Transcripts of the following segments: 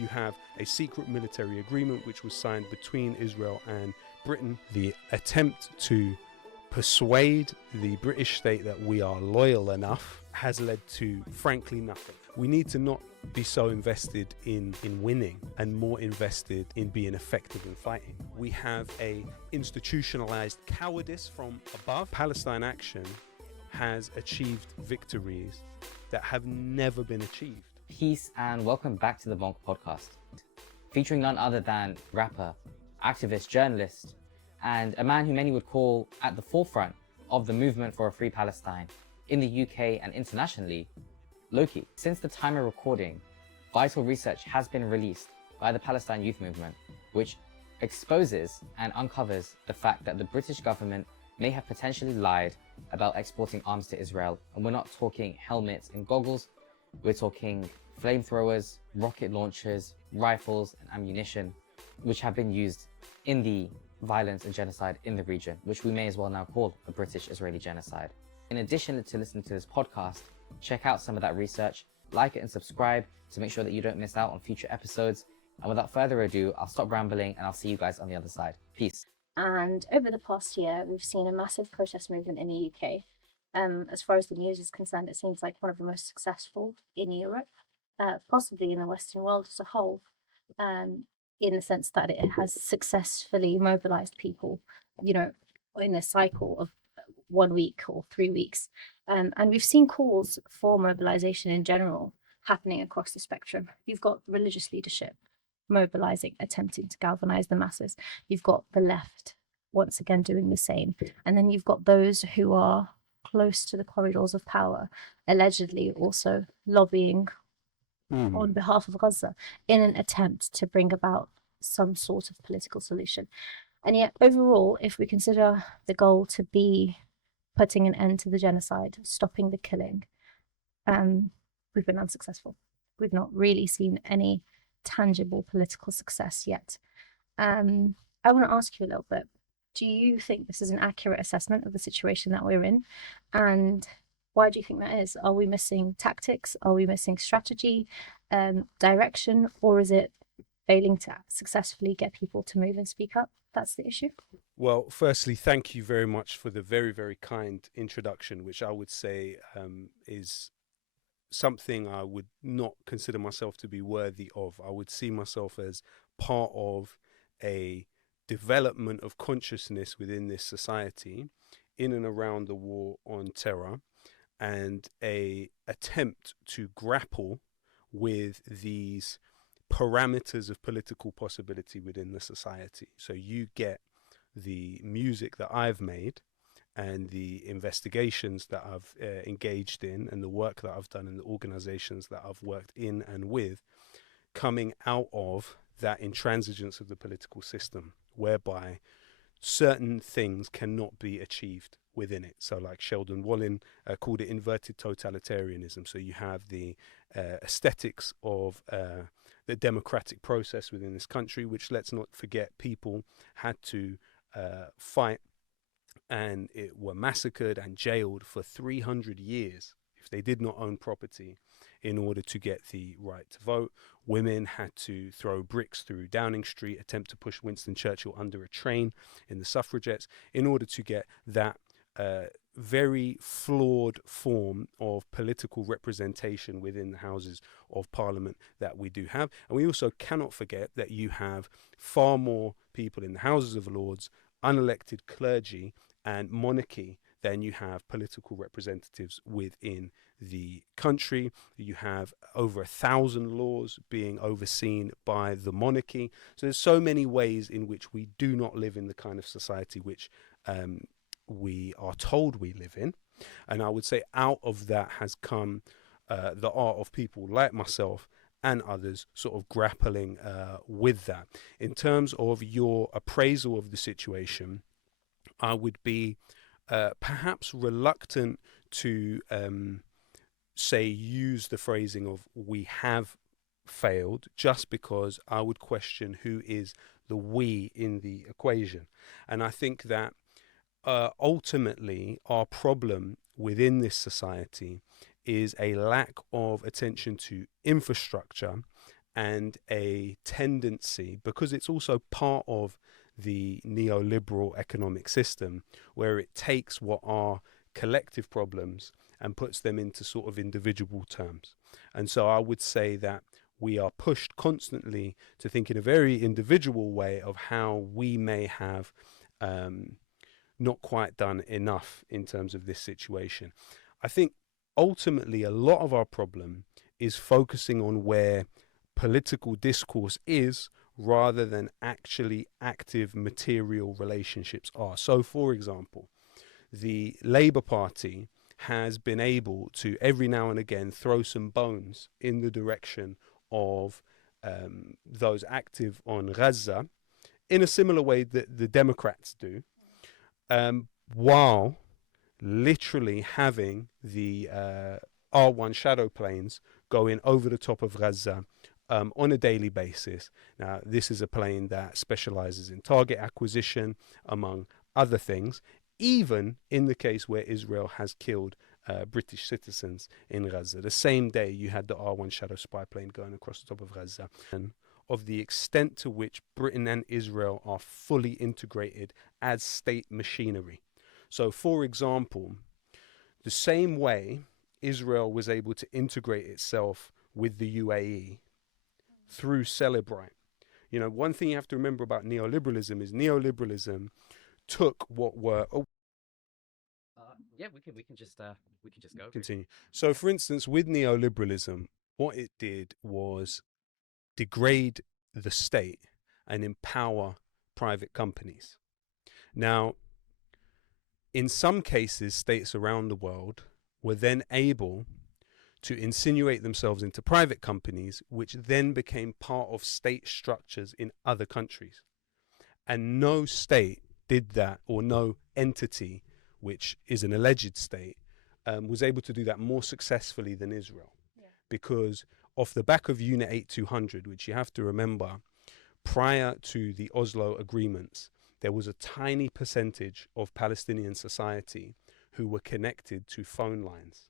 You have a secret military agreement which was signed between Israel and Britain. The attempt to persuade the British state that we are loyal enough has led to, frankly, nothing. We need to not be so invested in winning and more invested in being effective in fighting. We have a institutionalized cowardice from above. Palestine Action has achieved victories that have never been achieved. Peace and welcome back to the Bonk Podcast, featuring none other than rapper, activist, journalist, and a man who many would call at the forefront of the movement for a free Palestine in the UK and internationally, Lowkey. Since the time of recording, vital research has been released by the Palestine Youth Movement, which exposes and uncovers the fact that the British government may have potentially lied about exporting arms to Israel. And we're not talking helmets and goggles, we're talking flamethrowers, rocket launchers, rifles and ammunition, which have been used in the violence and genocide in the region, which we may as well now call a British-Israeli genocide. In addition to listening to this podcast, check out some of that research, like it and subscribe to make sure that you don't miss out on future episodes. And without further ado, I'll stop rambling and I'll see you guys on the other side. Peace. And over the past year, we've seen a massive protest movement in the UK. As far as the news is concerned, it seems like one of the most successful in Europe, possibly in the Western world as a whole, in the sense that it has successfully mobilized people, in a cycle of 1 week or 3 weeks. And we've seen calls for mobilization in general happening across the spectrum. You've got religious leadership mobilizing, attempting to galvanize the masses. You've got the left once again doing the same. And then you've got those who are close to the corridors of power, allegedly also lobbying on behalf of Gaza in an attempt to bring about some sort of political solution. And yet overall, if we consider the goal to be putting an end to the genocide, stopping the killing, we've been unsuccessful. We've not really seen any tangible political success yet. I want to ask you a little bit, do you think this is an accurate assessment of the situation that we're in? And why do you think that is? Are we missing tactics? Are we missing strategy, direction? Or is it failing to successfully get people to move and speak up? That's the issue. Well, firstly, thank you very much for the very, very kind introduction, which I would say is something I would not consider myself to be worthy of. I would see myself as part of a development of consciousness within this society in and around the war on terror, and a attempt to grapple with these parameters of political possibility within the society. So you get the music that I've made and the investigations that I've engaged in and the work that I've done and the organizations that I've worked in and with, coming out of that intransigence of the political system, whereby certain things cannot be achieved within it. So like Sheldon Wallen called it inverted totalitarianism. So you have the aesthetics of the democratic process within this country, which, let's not forget, people had to fight and were massacred and jailed for 300 years if they did not own property in order to get the right to vote. Women had to throw bricks through Downing Street, attempt to push Winston Churchill under a train in the suffragettes in order to get that very flawed form of political representation within the Houses of Parliament that we do have. And we also cannot forget that you have far more people in the Houses of Lords, unelected clergy and monarchy than you have political representatives within the country. You have over 1,000 laws being overseen by the monarchy. So there's so many ways in which we do not live in the kind of society which we are told we live in. And I would say out of that has come the art of people like myself and others sort of grappling with that. In terms of your appraisal of the situation, I would be perhaps reluctant to use the phrasing of we have failed, just because I would question who is the we in the equation. And I think that ultimately our problem within this society is a lack of attention to infrastructure and a tendency, because it's also part of the neoliberal economic system, where it takes what are collective problems and puts them into sort of individual terms. And so I would say that we are pushed constantly to think in a very individual way of how we may have not quite done enough in terms of this situation. I think ultimately a lot of our problem is focusing on where political discourse is rather than actually active material relationships are. So, for example, the Labour Party has been able to every now and again throw some bones in the direction of those active on Gaza in a similar way that the Democrats do, while literally having the R1 shadow planes going over the top of Gaza on a daily basis. Now, this is a plane that specializes in target acquisition, among other things, even in the case where Israel has killed British citizens in Gaza. The same day you had the R1 shadow spy plane going across the top of Gaza. And of the extent to which Britain and Israel are fully integrated as state machinery. So, for example, the same way Israel was able to integrate itself with the UAE through Celebrite. You know, one thing you have to remember about neoliberalism is neoliberalism took what were Yeah, we can just go. continue. So, for instance, with neoliberalism, what it did was degrade the state and empower private companies. Now, in some cases, states around the world were then able to insinuate themselves into private companies, which then became part of state structures in other countries. And no state did that, or no entity, which is an alleged state, was able to do that more successfully than Israel. Yeah. Because off the back of Unit 8200, which you have to remember, prior to the Oslo agreements, there was a tiny percentage of Palestinian society who were connected to phone lines.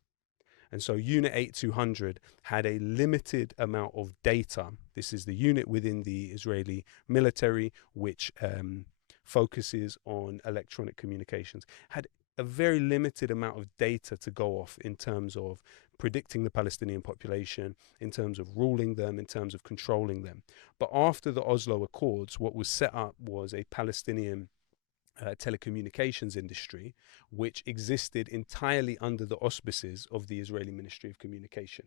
And so Unit 8200 had a limited amount of data. This is the unit within the Israeli military, which focuses on electronic communications, had a very limited amount of data to go off in terms of predicting the Palestinian population, in terms of ruling them, in terms of controlling them. But after the Oslo Accords, what was set up was a Palestinian telecommunications industry, which existed entirely under the auspices of the Israeli Ministry of Communication,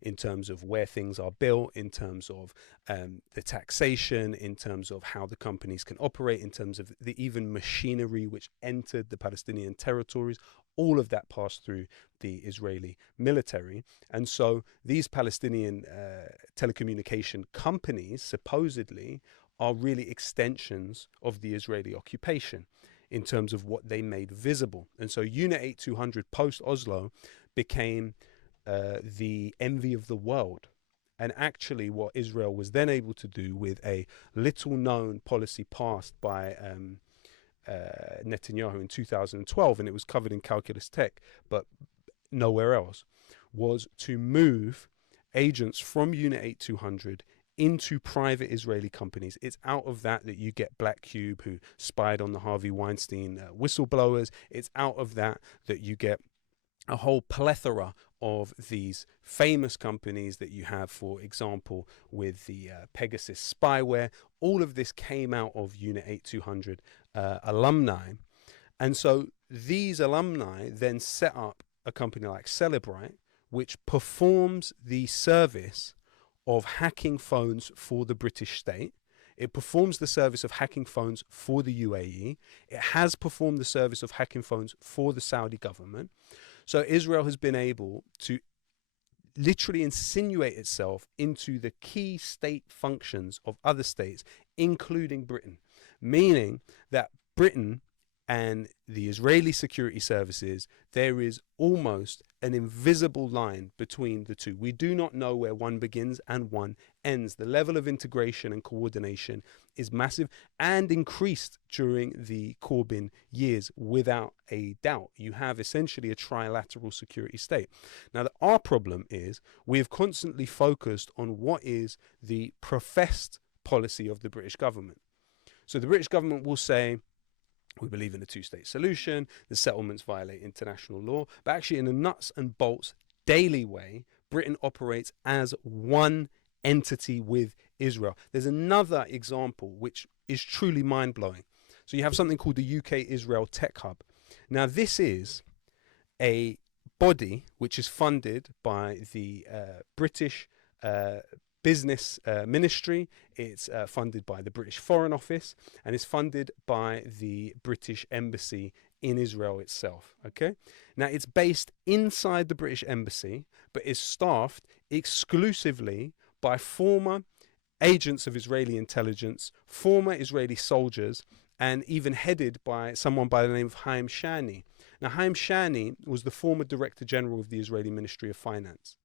in terms of where things are built, in terms of the taxation, in terms of how the companies can operate, in terms of the even machinery which entered the Palestinian territories. All of that passed through the Israeli military. And so these Palestinian telecommunication companies supposedly are really extensions of the Israeli occupation in terms of what they made visible. And so Unit 8200 post-Oslo became the envy of the world. And actually what Israel was then able to do with a little known policy passed by Netanyahu in 2012, and it was covered in Calculus Tech, but nowhere else, was to move agents from Unit 8200 into private Israeli companies. It's out of that you get Black Cube, who spied on the Harvey Weinstein whistleblowers. It's out of that you get a whole plethora of these famous companies that you have, for example, with the Pegasus spyware. All of this came out of Unit 8200 alumni. And so these alumni then set up a company like Celebrite, which performs the service of hacking phones for the British state. It performs the service of hacking phones for the UAE. It has performed the service of hacking phones for the Saudi government. So Israel has been able to literally insinuate itself into the key state functions of other states, including Britain, meaning that Britain and the Israeli security services, there is almost an invisible line between the two. We do not know where one begins and one ends. The level of integration and coordination is massive and increased during the Corbyn years, without a doubt. You have essentially a trilateral security state. Now, our problem is we have constantly focused on what is the professed policy of the British government. So the British government will say, we believe in a two-state solution, the settlements violate international law, but actually in a nuts and bolts daily way, Britain operates as one entity with Israel. There's another example which is truly mind-blowing. So you have something called the UK-Israel Tech Hub. Now this is a body which is funded by the British Business Ministry. It's funded by the British Foreign Office, and it's funded by the British Embassy in Israel itself. Okay, now it's based inside the British Embassy, but is staffed exclusively by former agents of Israeli intelligence, former Israeli soldiers, and even headed by someone by the name of Haim Shani. Now, Haim Shani was the former Director General of the Israeli Ministry of Finance.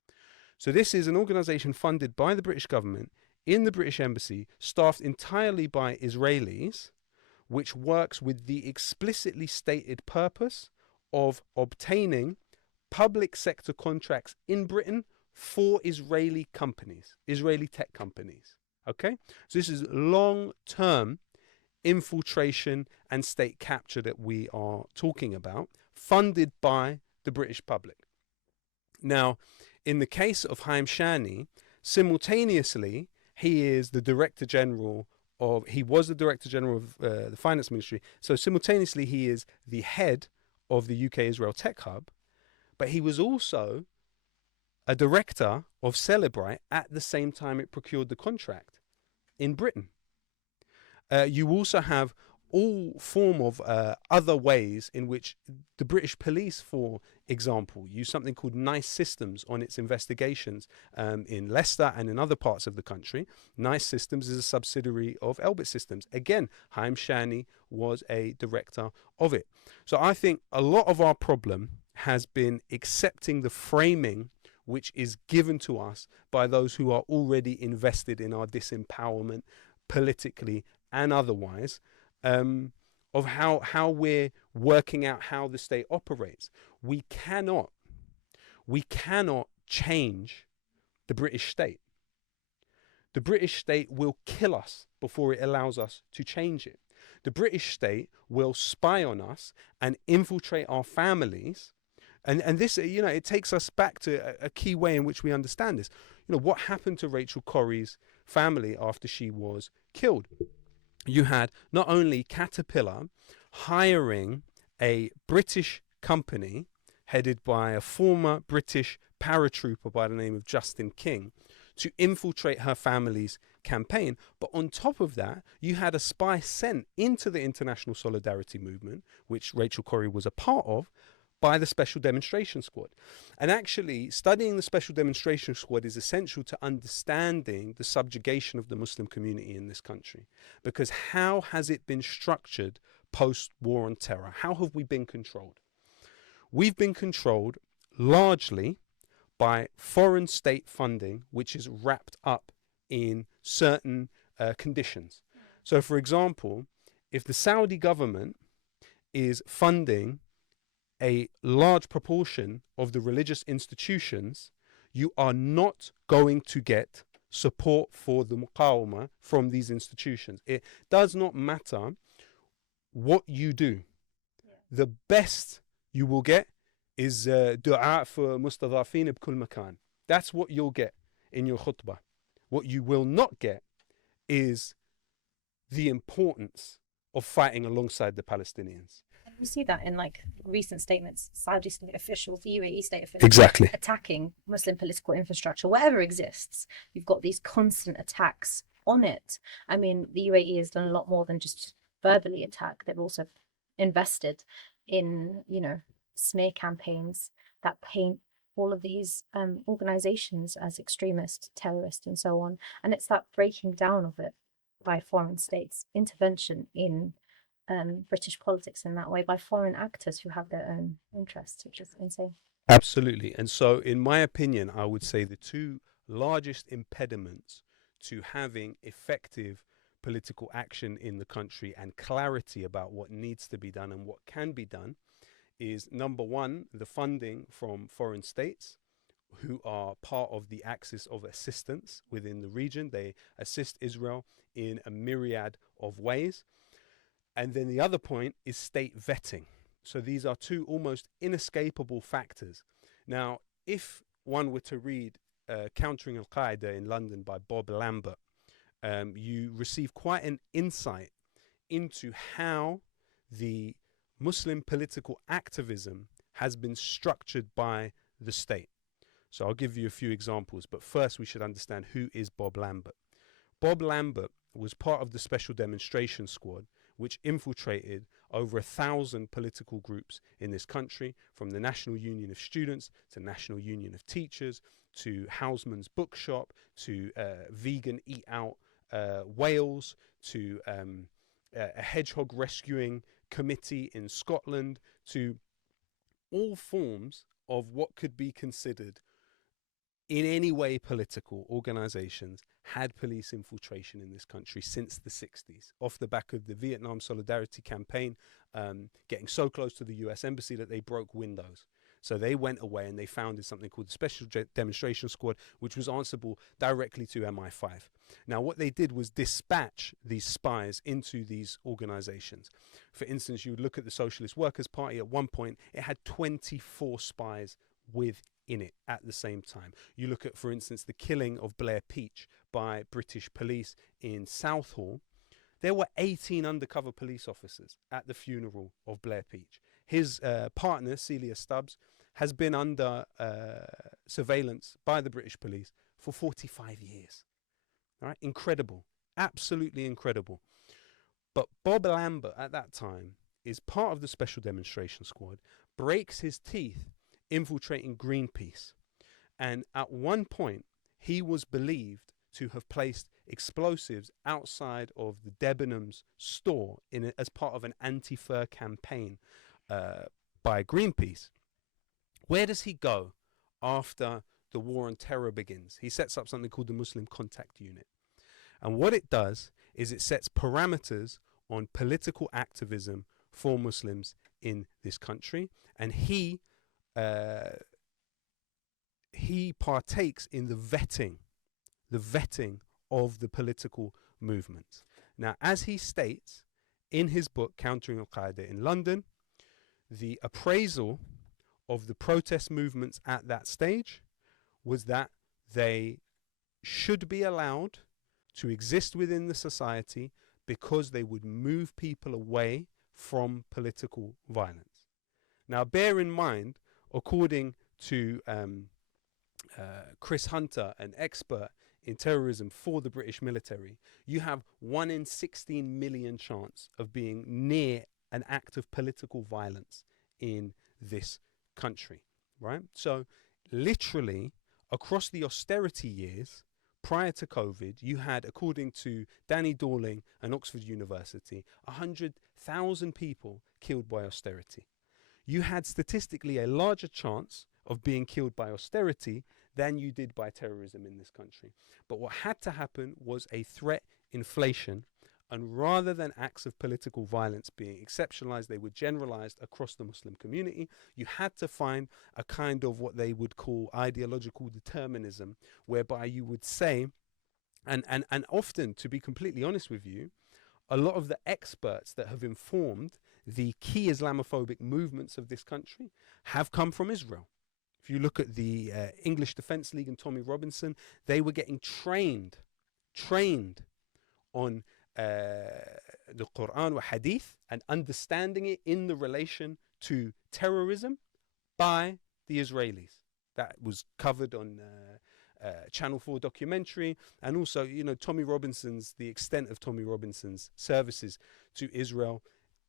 So this is an organization funded by the British government in the British Embassy, staffed entirely by Israelis, which works with the explicitly stated purpose of obtaining public sector contracts in Britain for Israeli companies, Israeli tech companies. Okay? So this is long-term infiltration and state capture that we are talking about, funded by the British public. Now, in the case of Haim Shani, simultaneously, he is the Director General of, he was the Director General of the Finance Ministry. So simultaneously, he is the head of the UK Israel Tech Hub, but he was also a director of Celebrite at the same time it procured the contract in Britain. You also have all form of other ways in which the British police, for example, use something called NICE Systems on its investigations in Leicester and in other parts of the country. NICE Systems is a subsidiary of Elbit Systems. Again, Haim Shani was a director of it. So I think a lot of our problem has been accepting the framing which is given to us by those who are already invested in our disempowerment politically and otherwise, of how we're working out how the state operates. We cannot change the British state. The British state will kill us before it allows us to change it. The British state will spy on us and infiltrate our families. And this, you know, it takes us back to a key way in which we understand this. You know, what happened to Rachel Corrie's family after she was killed? You had not only Caterpillar hiring a British company headed by a former British paratrooper by the name of Justin King to infiltrate her family's campaign, but on top of that, you had a spy sent into the International Solidarity Movement, which Rachel Corrie was a part of, by the Special Demonstration Squad. And actually, studying the Special Demonstration Squad is essential to understanding the subjugation of the Muslim community in this country. Because how has it been structured post-war on terror? How have we been controlled? We've been controlled largely by foreign state funding, which is wrapped up in certain conditions. So, for example, if the Saudi government is funding a large proportion of the religious institutions, you are not going to get support for the muqawma from these institutions. It does not matter what you do. Yeah. The best you will get is dua for mustadafin b'kul makan. That's what you'll get in your khutbah. What you will not get is the importance of fighting alongside the Palestinians. You see that in like recent statements, Saudi state officials, the UAE state officials, exactly, attacking Muslim political infrastructure, whatever exists. You've got these constant attacks on it. I mean, the UAE has done a lot more than just verbally attack. They've also invested in, you know, smear campaigns that paint all of these organizations as extremist, terrorist, and so on. And it's that breaking down of it by foreign states, intervention in British politics in that way by foreign actors who have their own interests, which is insane. Absolutely. And so, in my opinion, I would say the two largest impediments to having effective political action in the country and clarity about what needs to be done and what can be done is, number one, the funding from foreign states who are part of the axis of assistance within the region. They assist Israel in a myriad of ways. And then the other point is state vetting. So these are two almost inescapable factors. Now, if one were to read Countering Al-Qaeda in London by Bob Lambert, you receive quite an insight into how the Muslim political activism has been structured by the state. So I'll give you a few examples, but first we should understand who is Bob Lambert. Bob Lambert was part of the Special Demonstration Squad, which infiltrated over 1,000 political groups in this country, from the National Union of Students to National Union of Teachers to Houseman's Bookshop to Vegan Eat Out Wales to a hedgehog rescuing committee in Scotland, to all forms of what could be considered in any way political organizations had police infiltration in this country since the 60s, off the back of the Vietnam Solidarity Campaign getting so close to the US Embassy that they broke windows. So they went away and they founded something called the Special Demonstration Squad, which was answerable directly to MI5. Now, what they did was dispatch these spies into these organizations. For instance, you would look at the Socialist Workers' Party. At one point, it had 24 spies within it at the same time. You look at, for instance, the killing of Blair Peach by British police in Southall. There were 18 undercover police officers at the funeral of Blair Peach. His partner, Celia Stubbs, has been under surveillance by the British police for 45 years. All right? Incredible. Absolutely incredible. But Bob Lambert at that time is part of the Special Demonstration Squad, breaks his teeth infiltrating Greenpeace. And at one point, he was believed to have placed explosives outside of the Debenhams store as part of an anti-fur campaign by Greenpeace. Where does he go after the war on terror begins? He sets up something called the Muslim Contact Unit. And what it does is it sets parameters on political activism for Muslims in this country. And he partakes in the vetting of the political movements. Now, as he states in his book, Countering Al-Qaeda in London, the appraisal of the protest movements at that stage was that they should be allowed to exist within the society because they would move people away from political violence. Now, bear in mind, according to Chris Hunter, an expert in terrorism for the British military, you have 1 in 16 million chance of being near an act of political violence in this country, right? So literally across the austerity years prior to COVID, you had, according to Danny Dorling and Oxford University, 100,000 people killed by austerity. You had statistically a larger chance of being killed by austerity than you did by terrorism in this country. But what had to happen was a threat inflation, and rather than acts of political violence being exceptionalized, they were generalized across the Muslim community. You had to find a kind of what they would call ideological determinism, whereby you would say, and often, to be completely honest with you, a lot of the experts that have informed the key Islamophobic movements of this country have come from Israel. If you look at the English Defence League and Tommy Robinson, they were getting trained on the Quran or Hadith and understanding it in the relation to terrorism by the Israelis. That was covered on Channel 4 documentary, and also, you know, the extent of Tommy Robinson's services to Israel.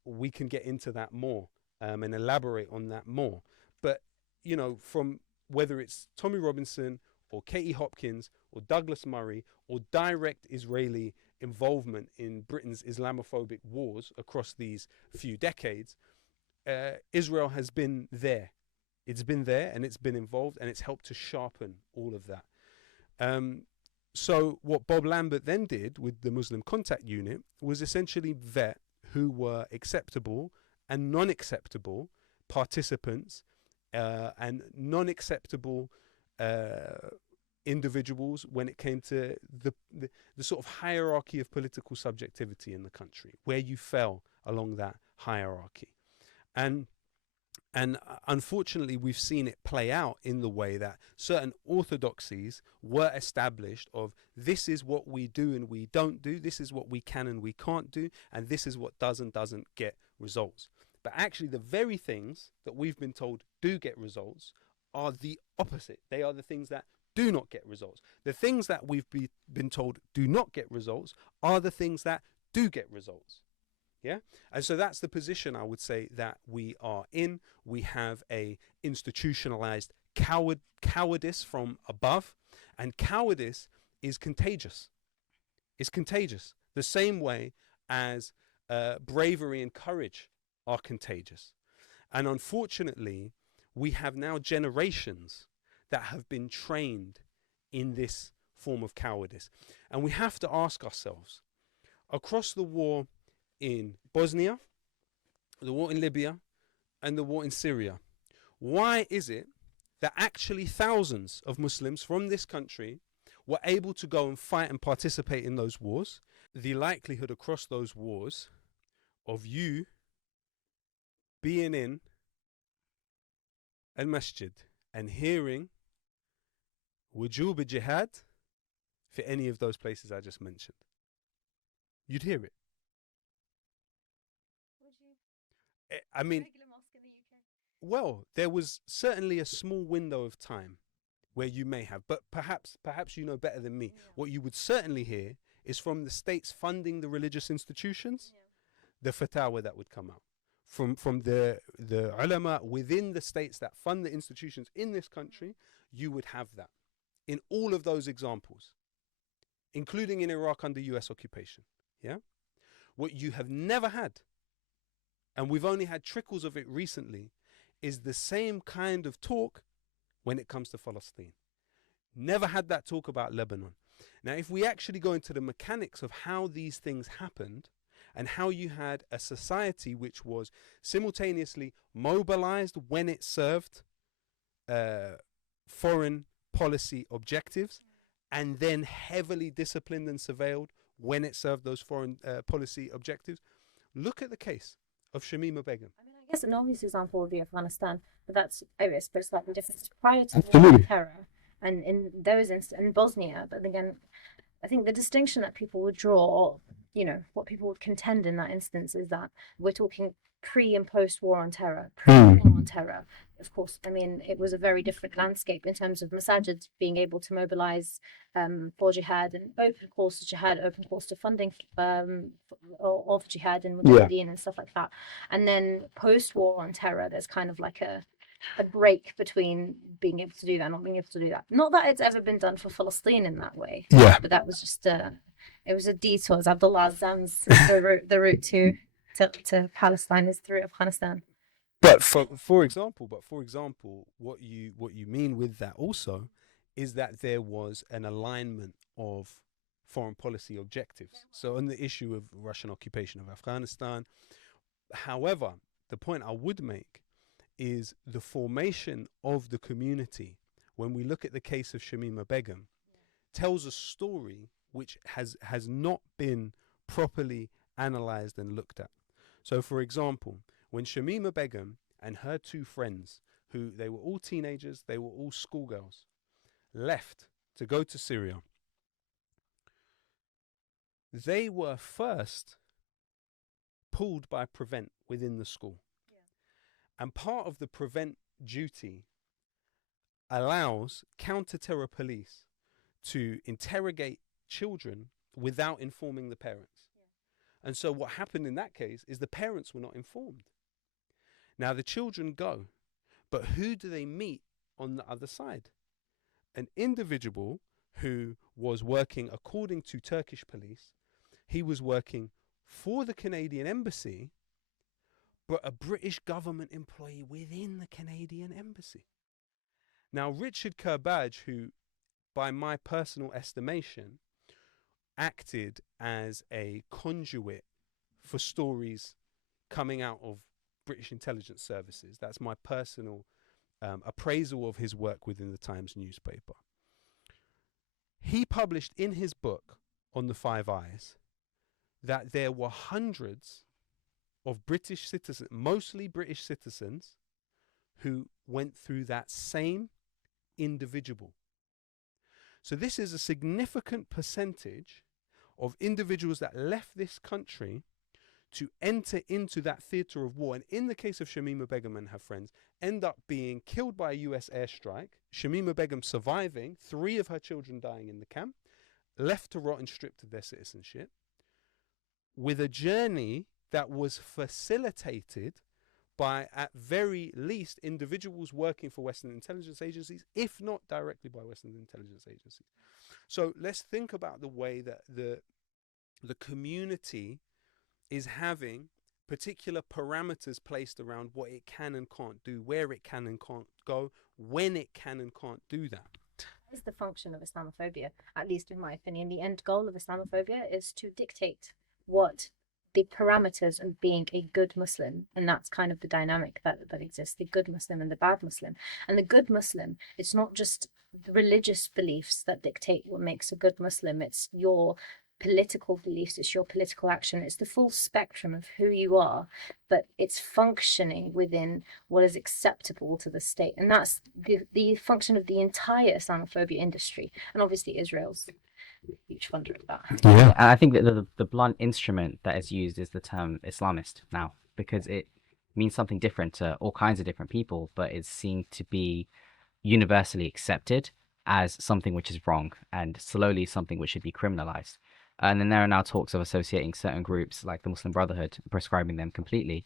We can get into that more and elaborate on that more. But, you know, from whether it's Tommy Robinson or Katie Hopkins or Douglas Murray or direct Israeli involvement in Britain's Islamophobic wars across these few decades, Israel has been there. It's been there and it's been involved, and it's helped to sharpen all of that. So what Bob Lambert then did with the Muslim Contact Unit was essentially vet who were acceptable and non-acceptable participants and non-acceptable individuals when it came to the sort of hierarchy of political subjectivity in the country, where you fell along that hierarchy. And unfortunately, we've seen it play out in the way that certain orthodoxies were established of this is what we do and we don't do, this is what we can and we can't do, and this is what does and doesn't get results. But actually, the very things that we've been told do get results are the opposite. They are the things that do not get results. The things that we've been told do not get results are the things that do get results. Yeah, and so that's the position I would say that we are in. We have a institutionalized cowardice from above, and cowardice is contagious. It's contagious the same way as bravery and courage are contagious. And unfortunately, we have now generations that have been trained in this form of cowardice. And we have to ask ourselves, across the war in Bosnia, the war in Libya, and the war in Syria, why is it that actually thousands of Muslims from this country were able to go and fight and participate in those wars? The likelihood across those wars of you being in al-masjid and hearing wujub jihad for any of those places I just mentioned, you'd hear it. I mean, well, there was certainly a small window of time where you may have, but perhaps you know better than me. Yeah. What you would certainly hear is from the states funding the religious institutions, the fatwa that would come out. From the ulama within the states that fund the institutions in this country, you would have that in all of those examples, including in Iraq under US occupation. Yeah. What you have never had, and we've only had trickles of it recently, is the same kind of talk when it comes to Palestine. Never had that talk about Lebanon. Now, if we actually go into the mechanics of how these things happened and how you had a society which was simultaneously mobilized when it served foreign policy objectives and then heavily disciplined and surveilled when it served those foreign policy objectives, look at the case of Shamima Begum. I mean, I guess an obvious example would be Afghanistan, but that's obvious, but it's slightly different. Prior to the terror, and in those in Bosnia, but again, I think the distinction that people would draw, you know, what people would contend in that instance is that we're talking pre and post war on terror. Pre-war on terror, of course, I mean, it was a very different landscape in terms of masajid being able to mobilize for jihad and open calls to jihad, open calls to funding of jihad and mujahideen and stuff like that. And then post-war on terror, there's kind of like a break between being able to do that and not being able to do that. Not that it's ever been done for Palestine in that way, but that was just it was a detour. As Abdullah Azam's the route to Palestine is through Afghanistan. But for example, what you mean with that also is that there was an alignment of foreign policy objectives. So on the issue of Russian occupation of Afghanistan, however, the point I would make is the formation of the community, when we look at the case of Shamima Begum, tells a story which has not been properly analyzed and looked at. So for example, when Shamima Begum and her two friends, who they were all teenagers, they were all schoolgirls, left to go to Syria, they were first pulled by Prevent within the school. And part of the Prevent duty allows counter-terror police to interrogate children without informing the parents. And so what happened in that case is the parents were not informed. Now the children go, but who do they meet on the other side? An individual who was working, according to Turkish police, he was working for the Canadian embassy, but a British government employee within the Canadian embassy. Now, Richard Kerbadge, who, by my personal estimation, acted as a conduit for stories coming out of British intelligence services. That's my personal appraisal of his work within the Times newspaper. He published in his book on the Five Eyes that there were hundreds of British citizens, mostly British citizens, who went through that same individual. So this is a significant percentage of individuals that left this country to enter into that theatre of war, and in the case of Shamima Begum and her friends, end up being killed by a US airstrike, Shamima Begum surviving, 3 of her children dying in the camp, left to rot and stripped of their citizenship, with a journey that was facilitated by, at very least, individuals working for Western intelligence agencies, if not directly by Western intelligence agencies. So let's think about the way that the community is having particular parameters placed around what it can and can't do, where it can and can't go, when it can and can't do that. That is the function of Islamophobia, at least in my opinion. The end goal of Islamophobia is to dictate what the parameters of being a good Muslim, and that's kind of the dynamic that exists, the good Muslim and the bad Muslim. And the good Muslim, it's not just the religious beliefs that dictate what makes a good Muslim, it's your political beliefs, it's your political action, it's the full spectrum of who you are, but it's functioning within what is acceptable to the state. And that's the function of the entire Islamophobia industry. And obviously Israel's a huge funder of that. Yeah, and I think that the blunt instrument that is used is the term Islamist now, because it means something different to all kinds of different people, but it's seen to be universally accepted as something which is wrong and slowly something which should be criminalized. And then there are now talks of associating certain groups like the Muslim Brotherhood, prescribing them completely.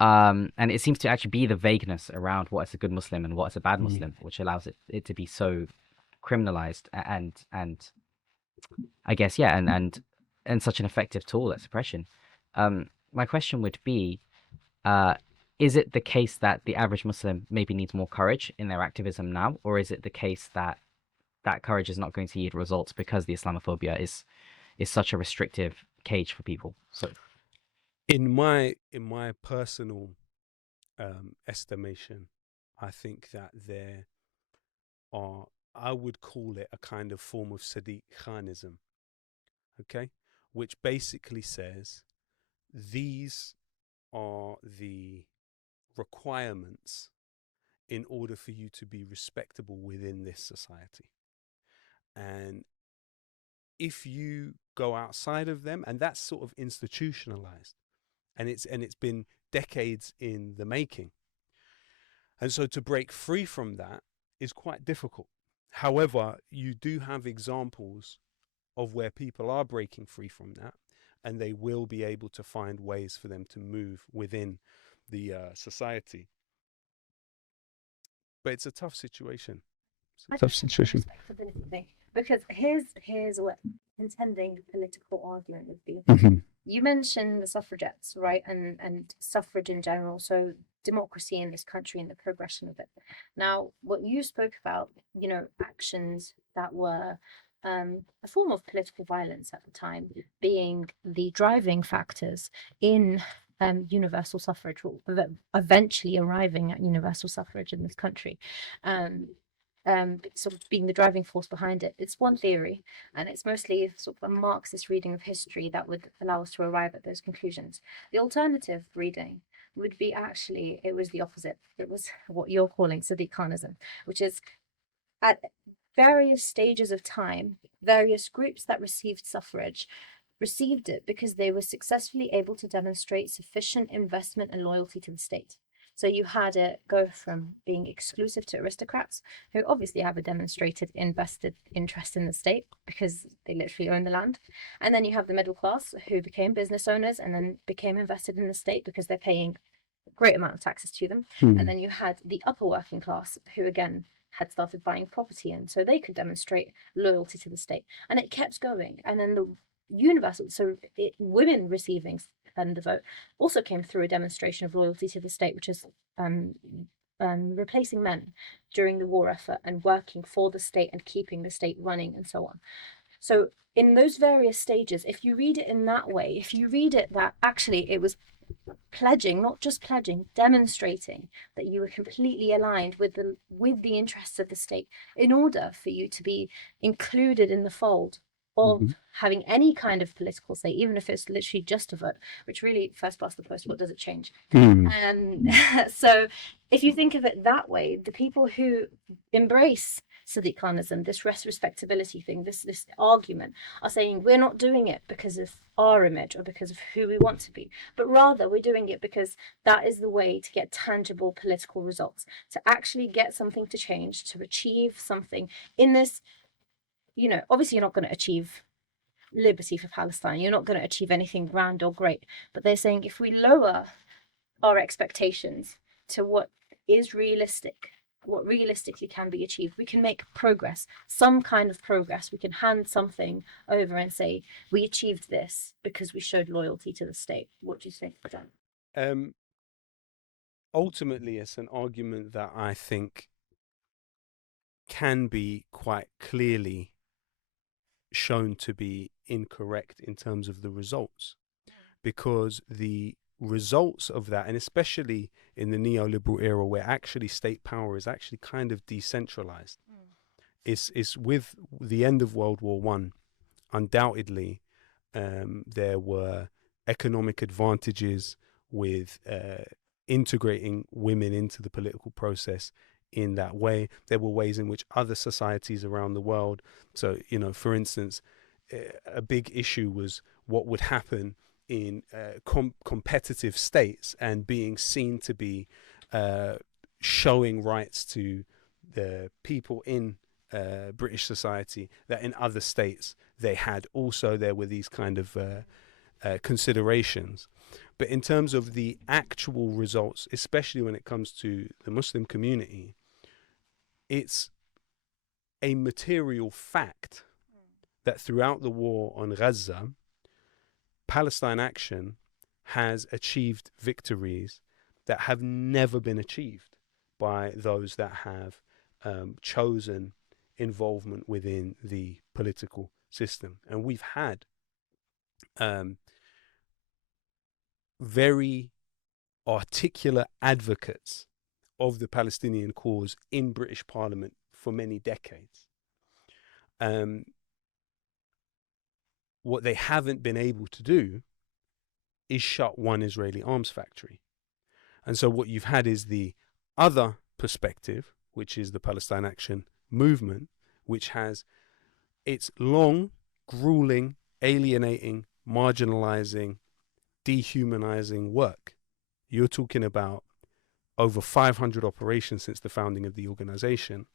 And it seems to actually be the vagueness around what is a good Muslim and what is a bad Muslim, which allows it to be so criminalized and I guess, yeah, and such an effective tool at suppression. My question would be, is it the case that the average Muslim maybe needs more courage in their activism now, or is it the case that that courage is not going to yield results because the Islamophobia is such a restrictive cage for people? So, in my personal estimation, I think that there are, I would call it a kind of form of Sadiq Khanism, okay, which basically says these are the requirements in order for you to be respectable within this society. And if you go outside of them, and that's sort of institutionalized, and it's been decades in the making. And so to break free from that is quite difficult. However, you do have examples of where people are breaking free from that, and they will be able to find ways for them to move within the society. But it's a tough situation. It's a tough situation. Because here's what contending political argument would be. You mentioned the suffragettes, right, and suffrage in general, so democracy in this country and the progression of it. Now, what you spoke about, actions that were a form of political violence at the time, being the driving factors in universal suffrage, eventually arriving at universal suffrage in this country. Sort of being the driving force behind it. It's one theory, and it's mostly sort of a Marxist reading of history that would allow us to arrive at those conclusions. The alternative reading would be actually, it was the opposite. It was what you're calling Sadiq Khanism, which is at various stages of time, various groups that received suffrage received it because they were successfully able to demonstrate sufficient investment and loyalty to the state. So you had it go from being exclusive to aristocrats, who obviously have a demonstrated invested interest in the state because they literally own the land. And then you have the middle class, who became business owners and then became invested in the state because they're paying a great amount of taxes to them. And then you had the upper working class, who again had started buying property in so they could demonstrate loyalty to the state. And it kept going. And then the universal, women receiving the vote also came through a demonstration of loyalty to the state, which is replacing men during the war effort and working for the state and keeping the state running and so on. So in those various stages, if you read it in that way, if you read it that actually it was pledging, not just pledging, demonstrating that you were completely aligned with the interests of the state in order for you to be included in the fold of having any kind of political say, even if it's literally just a vote, which really, first past the post, what does it change? So if you think of it that way, the people who embrace Sadiq Khanism, this respectability thing, this argument, are saying we're not doing it because of our image or because of who we want to be, but rather we're doing it because that is the way to get tangible political results, to actually get something to change, to achieve something in this. Obviously you're not going to achieve liberty for Palestine, you're not going to achieve anything grand or great, but they're saying if we lower our expectations to what is realistic, what realistically can be achieved, we can make progress, some kind of progress. We can hand something over and say we achieved this because we showed loyalty to the state. What do you think, Dan? Ultimately, it's an argument that I think can be quite clearly shown to be incorrect in terms of the results, because the results of that, and especially in the neoliberal era where actually state power is actually kind of decentralized, is with the end of World War One. Undoubtedly, there were economic advantages with integrating women into the political process in that way. There were ways in which other societies around the world, so for instance, a big issue was what would happen in competitive states and being seen to be showing rights to the people in British society that in other states they had. Also, there were these kind of considerations. But in terms of the actual results, especially when it comes to the Muslim community, it's a material fact that throughout the war on Gaza, Palestine Action has achieved victories that have never been achieved by those that have chosen involvement within the political system. And we've had very articulate advocates of the Palestinian cause in British Parliament for many decades. What they haven't been able to do is shut one Israeli arms factory. And so what you've had is the other perspective, which is the Palestine Action movement, which has its long, grueling, alienating, marginalizing, dehumanizing work. You're talking about over 500 operations since the founding of the organization.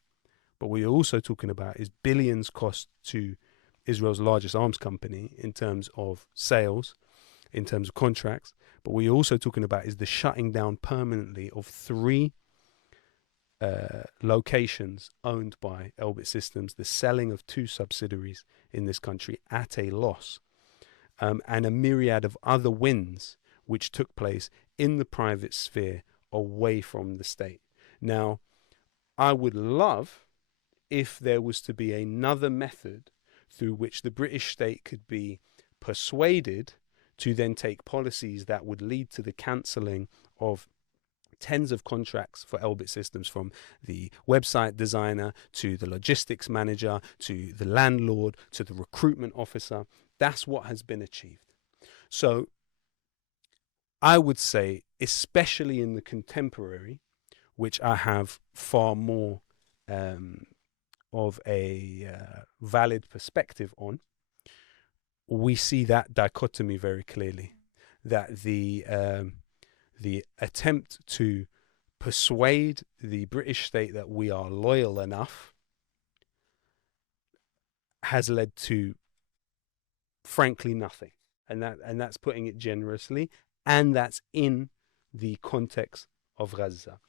But what you're also talking about is billions cost to Israel's largest arms company in terms of sales, in terms of contracts. But what you're also talking about is the shutting down permanently of 3 locations owned by Elbit Systems, the selling of 2 subsidiaries in this country at a loss, and a myriad of other wins which took place in the private sphere away from the state. Now, I would love if there was to be another method through which the British state could be persuaded to then take policies that would lead to the cancelling of tens of contracts for Elbit Systems, from the website designer to the logistics manager to the landlord to the recruitment officer. That's what has been achieved. So I would say, especially in the contemporary, which I have far more of a valid perspective on, we see that dichotomy very clearly, that the attempt to persuade the British state that we are loyal enough has led to, frankly, nothing. And that's putting it generously, and that's in the context of Gaza.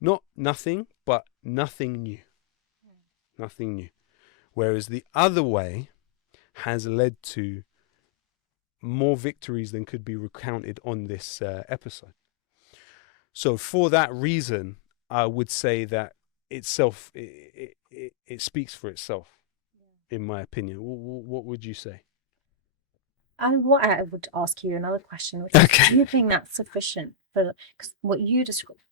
Not nothing, but nothing new. Nothing new. Whereas the other way has led to more victories than could be recounted on this episode. So for that reason, I would say that it speaks for itself, in my opinion. What would you say? And what I would ask you another question, which is, do you think that's sufficient for, because what you described,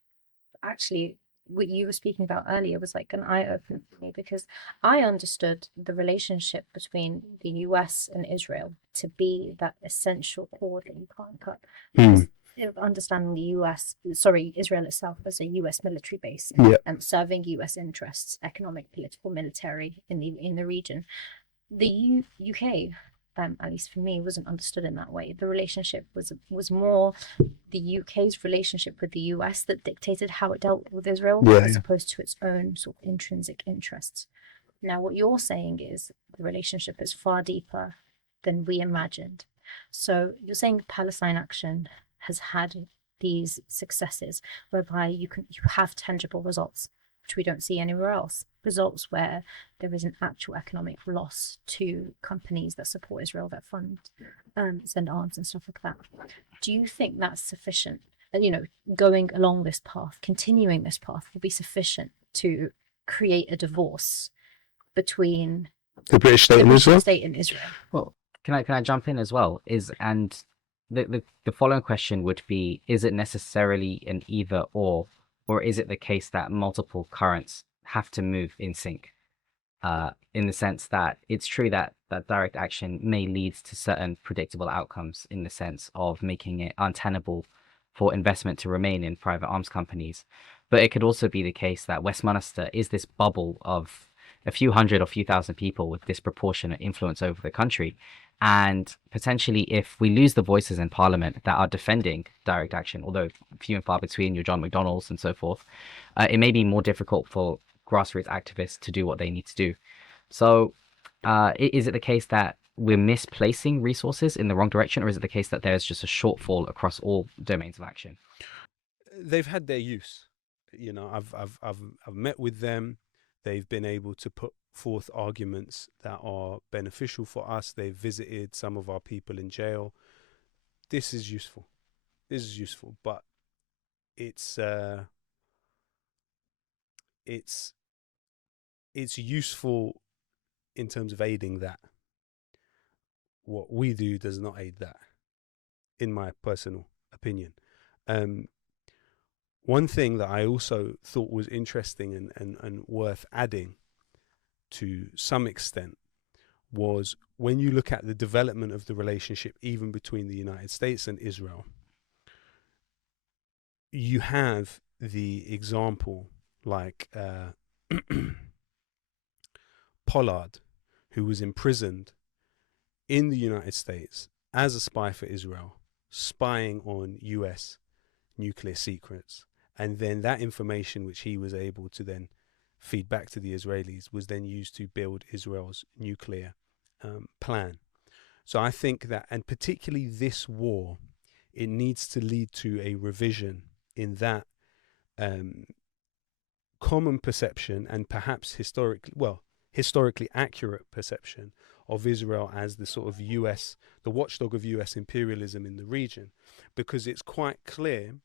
actually, what you were speaking about earlier was like an eye-opener for me, because I understood the relationship between the US and Israel to be that essential cord that you can't cut. Because understanding Israel itself as a US military base, and serving US interests, economic, political, military in the region. The UK, at least for me, wasn't understood in that way. The relationship was more the UK's relationship with the US that dictated how it dealt with Israel, as opposed to its own sort of intrinsic interests. Now, what you're saying is the relationship is far deeper than we imagined. So you're saying Palestine Action has had these successes whereby you have tangible results, which we don't see anywhere else. Results where there is an actual economic loss to companies that support Israel, that fund, send arms and stuff like that. Do you think that's sufficient? And, going along this path, continuing this path will be sufficient to create a divorce between the British state and Israel? Well, can I jump in as well? The following question would be, is it necessarily an either or is it the case that multiple currents have to move in sync? In the sense that it's true that direct action may lead to certain predictable outcomes, in the sense of making it untenable for investment to remain in private arms companies. But it could also be the case that Westminster is this bubble of a few hundred or few thousand people with disproportionate influence over the country. And potentially, if we lose the voices in Parliament that are defending direct action, although few and far between, your John McDonnells and so forth, it may be more difficult for grassroots activists to do what they need to do. So is it the case that we're misplacing resources in the wrong direction, or is it the case that there's just a shortfall across all domains of action? They've had their use. I've met with them. They've been able to put forth arguments that are beneficial for us. They've visited some of our people in jail. This is useful, but it's useful in terms of aiding that. What we do does not aid that, in my personal opinion. One thing that I also thought was interesting and worth adding to some extent was when you look at the development of the relationship even between the United States and Israel, you have the example like Pollard, who was imprisoned in the United States as a spy for Israel, spying on US nuclear secrets. And then that information, which he was able to then feed back to the Israelis, was then used to build Israel's nuclear plan. So I think that, and particularly this war, it needs to lead to a revision in that common perception and perhaps historically accurate perception of Israel as the sort of the watchdog of US imperialism in the region, because it's quite clear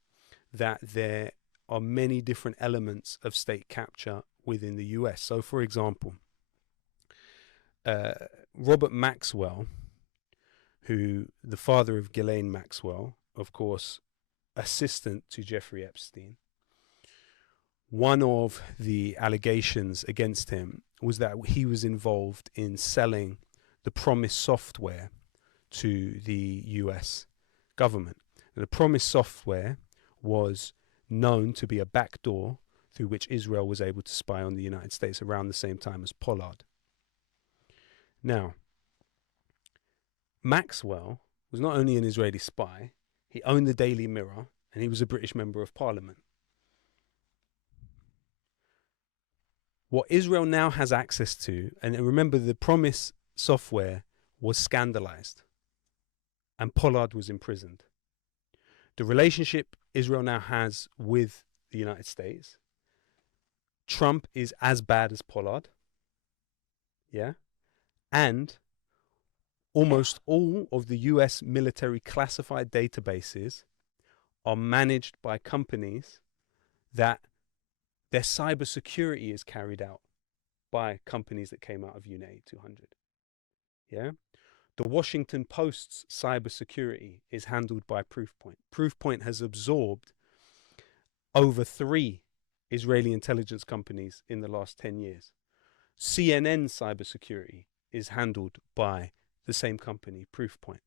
that there are many different elements of state capture within the US. So, for example, Robert Maxwell, who the father of Ghislaine Maxwell, of course, assistant to Jeffrey Epstein, one of the allegations against him was that he was involved in selling the Promise software to the US government. And the Promise software was known to be a backdoor through which Israel was able to spy on the United States around the same time as Pollard. Now, Maxwell was not only an Israeli spy, he owned the Daily Mirror, and he was a British member of Parliament. What Israel now has access to, and remember, the Promise software was scandalized, and Pollard was imprisoned. The relationship Israel now has with the United States, Trump is as bad as Pollard. Yeah. And almost all of the US military classified databases are managed by companies that their cybersecurity is carried out by companies that came out of Unit 8200. Yeah. The Washington Post's cybersecurity is handled by Proofpoint. Proofpoint has absorbed over 3 Israeli intelligence companies in the last 10 years. CNN cybersecurity is handled by the same company, Proofpoint.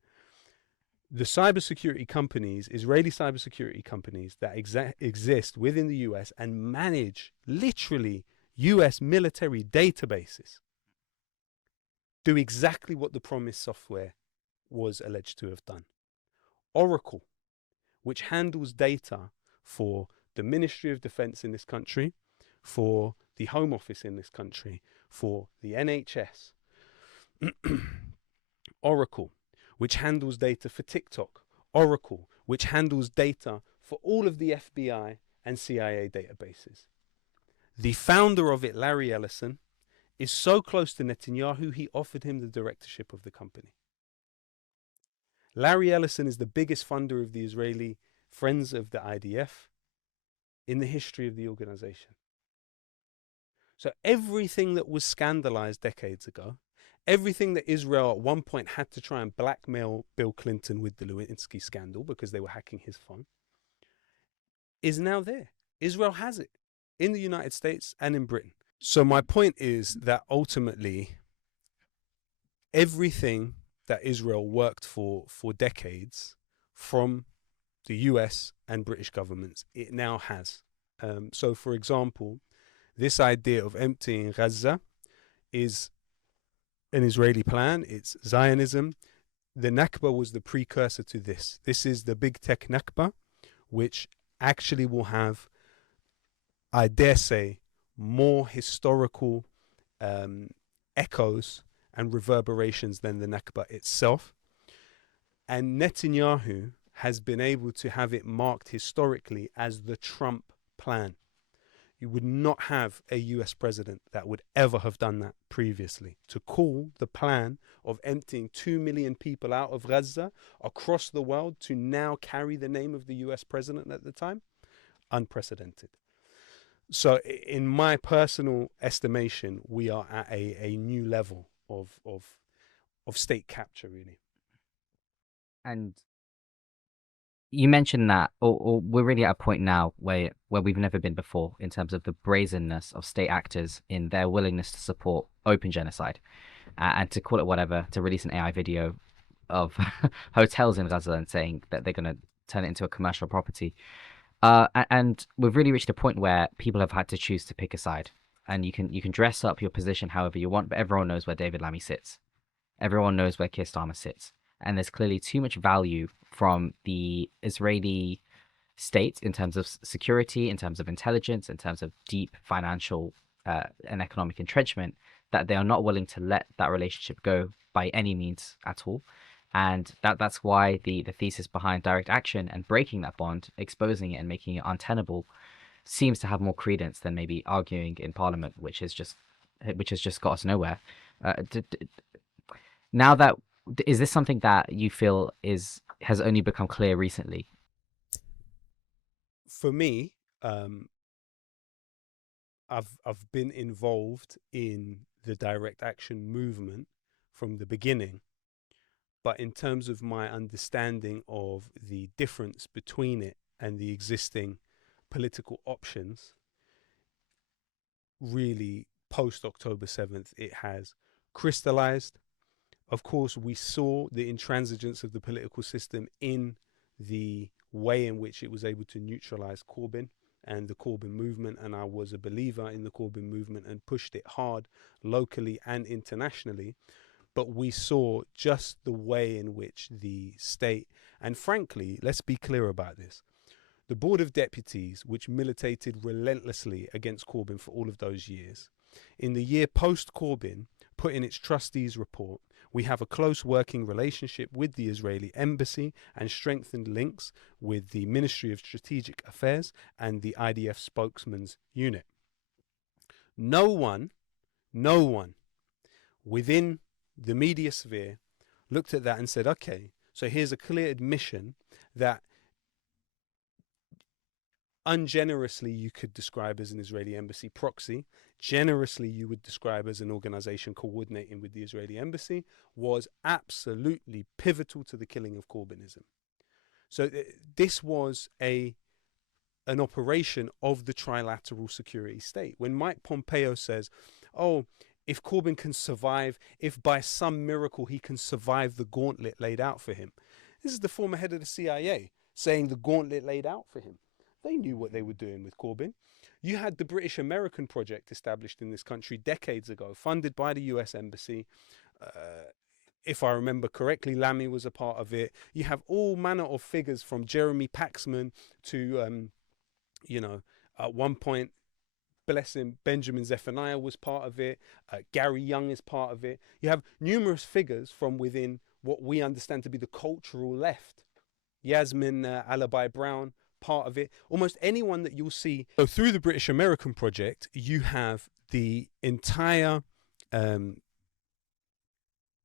The cybersecurity companies, Israeli cybersecurity companies that exist within the US and manage literally US military databases, do exactly what the Promise software was alleged to have done. Oracle, which handles data for the Ministry of Defense in this country, for the Home Office in this country, for the NHS. Oracle, which handles data for TikTok. Oracle, which handles data for all of the FBI and CIA databases. The founder of it, Larry Ellison, is so close to Netanyahu, he offered him the directorship of the company. Larry Ellison is the biggest funder of the Israeli Friends of the IDF in the history of the organization. So everything that was scandalized decades ago, everything that Israel at one point had to try and blackmail Bill Clinton with the Lewinsky scandal because they were hacking his phone, is now there. Israel has it in the United States and in Britain. So my point is that ultimately, everything that Israel worked for decades from the US and British governments, it now has. So for example, this idea of emptying Gaza is an Israeli plan. It's Zionism. The Nakba was the precursor to this. This is the big tech Nakba, which actually will have, I dare say, more historical echoes and reverberations than the Nakba itself. And Netanyahu has been able to have it marked historically as the Trump plan. You would not have a US president that would ever have done that previously. To call the plan of emptying 2 million people out of Gaza across the world to now carry the name of the US president at the time, unprecedented. So in my personal estimation, we are at a new level of state capture, really. And you mentioned that, or we're really at a point now where we've never been before in terms of the brazenness of state actors in their willingness to support open genocide, and to call it whatever, to release an AI video of hotels in Gaza and saying that they're going to turn it into a commercial property. And we've really reached a point where people have had to choose to pick a side. And you can dress up your position however you want, but everyone knows where David Lammy sits. Everyone knows where Keir Starmer sits. And there's clearly too much value from the Israeli state in terms of security, in terms of intelligence, in terms of deep financial and economic entrenchment, that they are not willing to let that relationship go by any means at all. And that's why the thesis behind direct action and breaking that bond, exposing it and making it untenable, seems to have more credence than maybe arguing in Parliament, which has just got us nowhere. Now that, is this something that you feel has only become clear recently? For me, I've been involved in the direct action movement from the beginning, but in terms of my understanding of the difference between it and the existing political options, really post October 7th, it has crystallized. Of course, we saw the intransigence of the political system in the way in which it was able to neutralize Corbyn and the Corbyn movement, and I was a believer in the Corbyn movement and pushed it hard locally and internationally. But we saw just the way in which the state, and frankly, let's be clear about this, the Board of Deputies, which militated relentlessly against Corbyn for all of those years, in the year post-Corbyn, put in its trustees report, we have a close working relationship with the Israeli embassy and strengthened links with the Ministry of Strategic Affairs and the IDF spokesman's unit. No one within the media sphere looked at that and said, okay, so here's a clear admission that ungenerously you could describe as an Israeli embassy proxy, generously you would describe as an organization coordinating with the Israeli embassy, was absolutely pivotal to the killing of Corbynism. So this was an operation of the trilateral security state. When Mike Pompeo says, oh, if Corbyn can survive, if by some miracle he can survive the gauntlet laid out for him. This is the former head of the CIA saying the gauntlet laid out for him. They knew what they were doing with Corbyn. You had the British-American project established in this country decades ago, funded by the US Embassy. If I remember correctly, Lammy was a part of it. You have all manner of figures from Jeremy Paxman to, at one point, bless him, Benjamin Zephaniah was part of it. Gary Young is part of it. You have numerous figures from within what we understand to be the cultural left. Yasmin Alabai Brown, part of it. Almost anyone that you'll see. So through the British-American project, you have the entire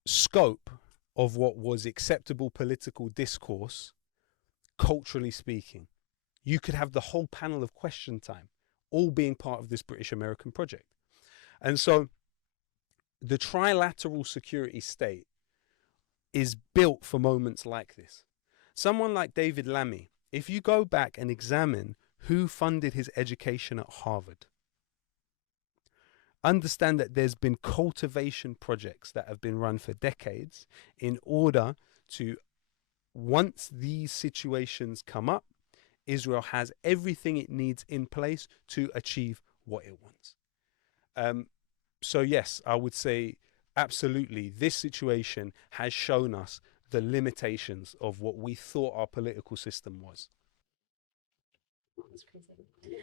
scope of what was acceptable political discourse, culturally speaking. You could have the whole panel of Question Time all being part of this British-American project. And so the trilateral security state is built for moments like this. Someone like David Lammy, if you go back and examine who funded his education at Harvard, understand that there's been cultivation projects that have been run for decades in order to, once these situations come up, Israel has everything it needs in place to achieve what it wants. So yes, I would say absolutely this situation has shown us the limitations of what we thought our political system was. That's crazy.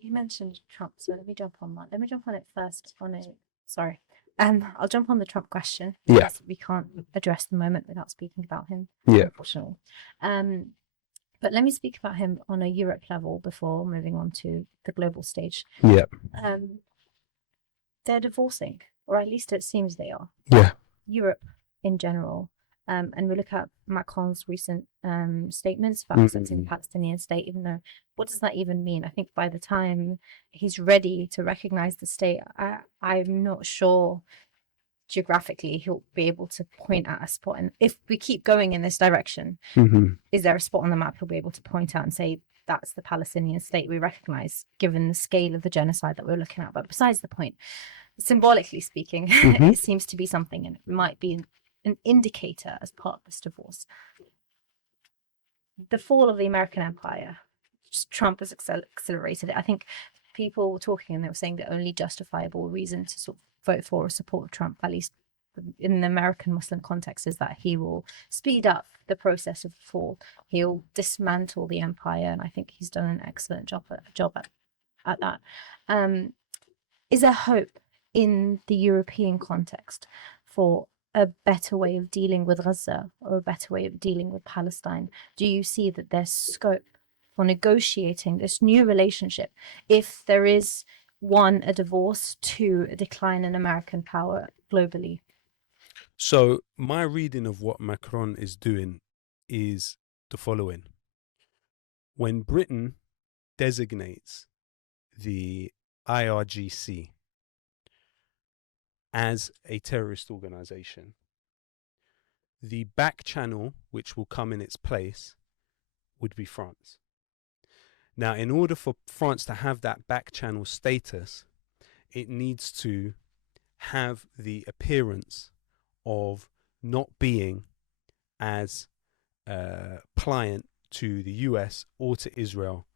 You mentioned Trump, so let me jump on that. Let me jump on it first. I'll jump on the Trump question. Yeah. We can't address the moment without speaking about him. Yeah. Unfortunately. But let me speak about him on a Europe level before moving on to the global stage. Yeah. They're divorcing, or at least it seems they are. Yeah. Europe in general. And we look at Macron's recent statements about accepting the Palestinian state, even though, what does that even mean? I think by the time he's ready to recognize the state, I'm not sure geographically he'll be able to point at a spot. And if we keep going in this direction, is there a spot on the map he'll be able to point out and say, that's the Palestinian state we recognize, given the scale of the genocide that we're looking at? But besides the point, symbolically speaking, it seems to be something, and it might be an indicator as part of this divorce. The fall of the American empire, Trump has accelerated it. I think people were talking and they were saying the only justifiable reason to sort of vote for or support Trump, at least in the American Muslim context, is that he will speed up the process of the fall. He'll dismantle the empire, and I think he's done an excellent job at that. Is there hope in the European context for a better way of dealing with Gaza or a better way of dealing with Palestine? Do you see that there's scope for negotiating this new relationship if there is, one, a divorce, two, a decline in American power globally? So my reading of what Macron is doing is the following. When Britain designates the IRGC as a terrorist organization, the back channel which will come in its place would be France. Now, in order for France to have that back channel status, it needs to have the appearance of not being as pliant to the US or to Israel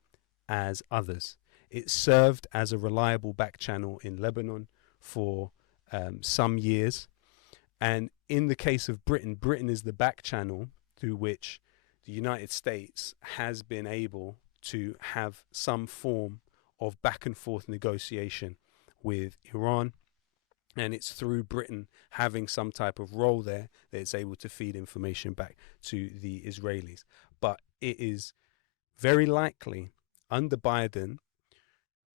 as others. It served as a reliable back channel in Lebanon for some years, and in the case of Britain, Britain is the back channel through which the United States has been able to have some form of back and forth negotiation with Iran, and it's through Britain having some type of role there that it's able to feed information back to the Israelis. But it is very likely under Biden,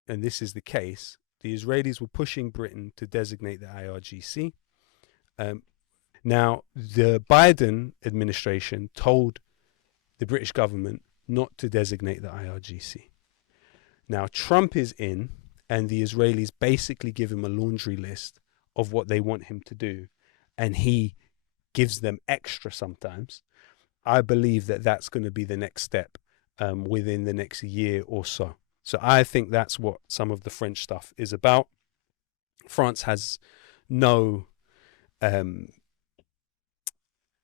and this is the case, The Israelis were pushing Britain to designate the IRGC. Now, the Biden administration told the British government not to designate the IRGC. Now, Trump is in, and the Israelis basically give him a laundry list of what they want him to do, and he gives them extra sometimes. I believe that that's going to be the next step within the next year or so. So I think that's what some of the French stuff is about. France has no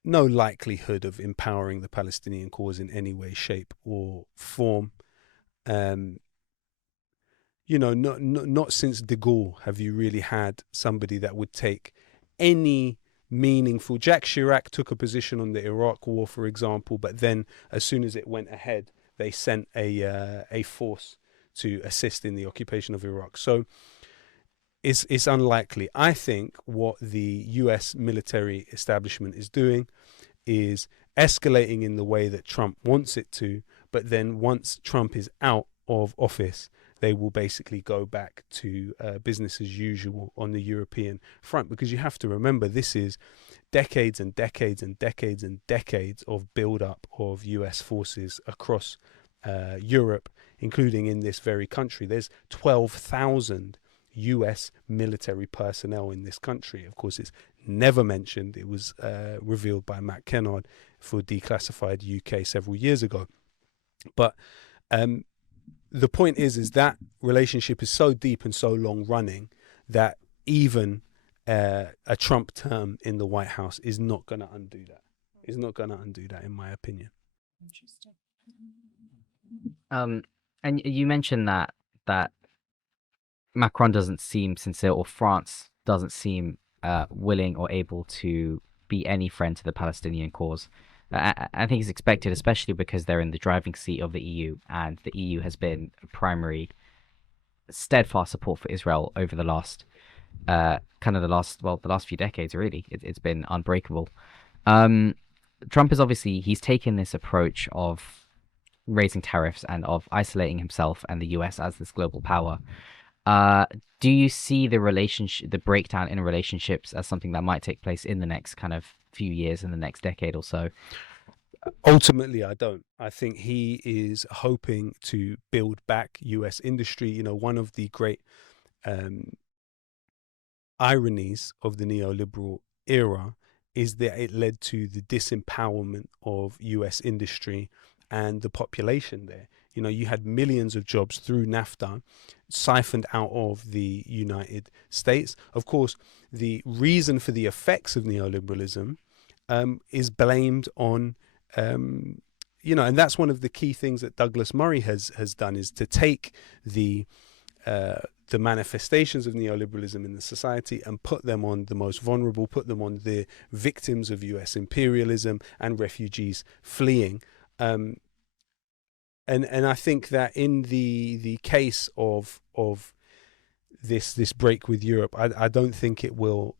likelihood of empowering the Palestinian cause in any way, shape, or form. Not since de Gaulle have you really had somebody that would take any meaningful. Jacques Chirac took a position on the Iraq war, for example, but then as soon as it went ahead, they sent a force to assist in the occupation of Iraq. So it's unlikely. I think what the US military establishment is doing is escalating in the way that Trump wants it to, but then once Trump is out of office, they will basically go back to business as usual on the European front, because you have to remember this is decades and decades and decades and decades of build-up of US forces across Europe, including in this very country. There's 12,000 US military personnel in this country. Of course, it's never mentioned. It was revealed by Matt Kennard for Declassified UK several years ago. But the point is that relationship is so deep and so long running that even a Trump term in the White House is not going to undo that. Is not going to undo that, in my opinion. Interesting. And you mentioned that Macron doesn't seem sincere, or France doesn't seem willing or able to be any friend to the Palestinian cause. I think it's expected, especially because they're in the driving seat of the EU, and the EU has been a primary steadfast support for Israel over the last the last few decades. Really, it's been unbreakable. Trump is obviously, he's taken this approach of raising tariffs and of isolating himself and the US as this global power. Do you see the breakdown in relationships as something that might take place in the next kind of few years, in the next decade or so? Ultimately, I don't. I think he is hoping to build back US industry. You know, one of the great ironies of the neoliberal era is that it led to the disempowerment of US industry and the population there. You know, you had millions of jobs through NAFTA siphoned out of the United States. Of course, the reason for the effects of neoliberalism is blamed on, and that's one of the key things that Douglas Murray has done, is to take the manifestations of neoliberalism in the society and put them on the most vulnerable, put them on the victims of US imperialism and refugees fleeing. And I think that in the case of this break with Europe, I don't think it will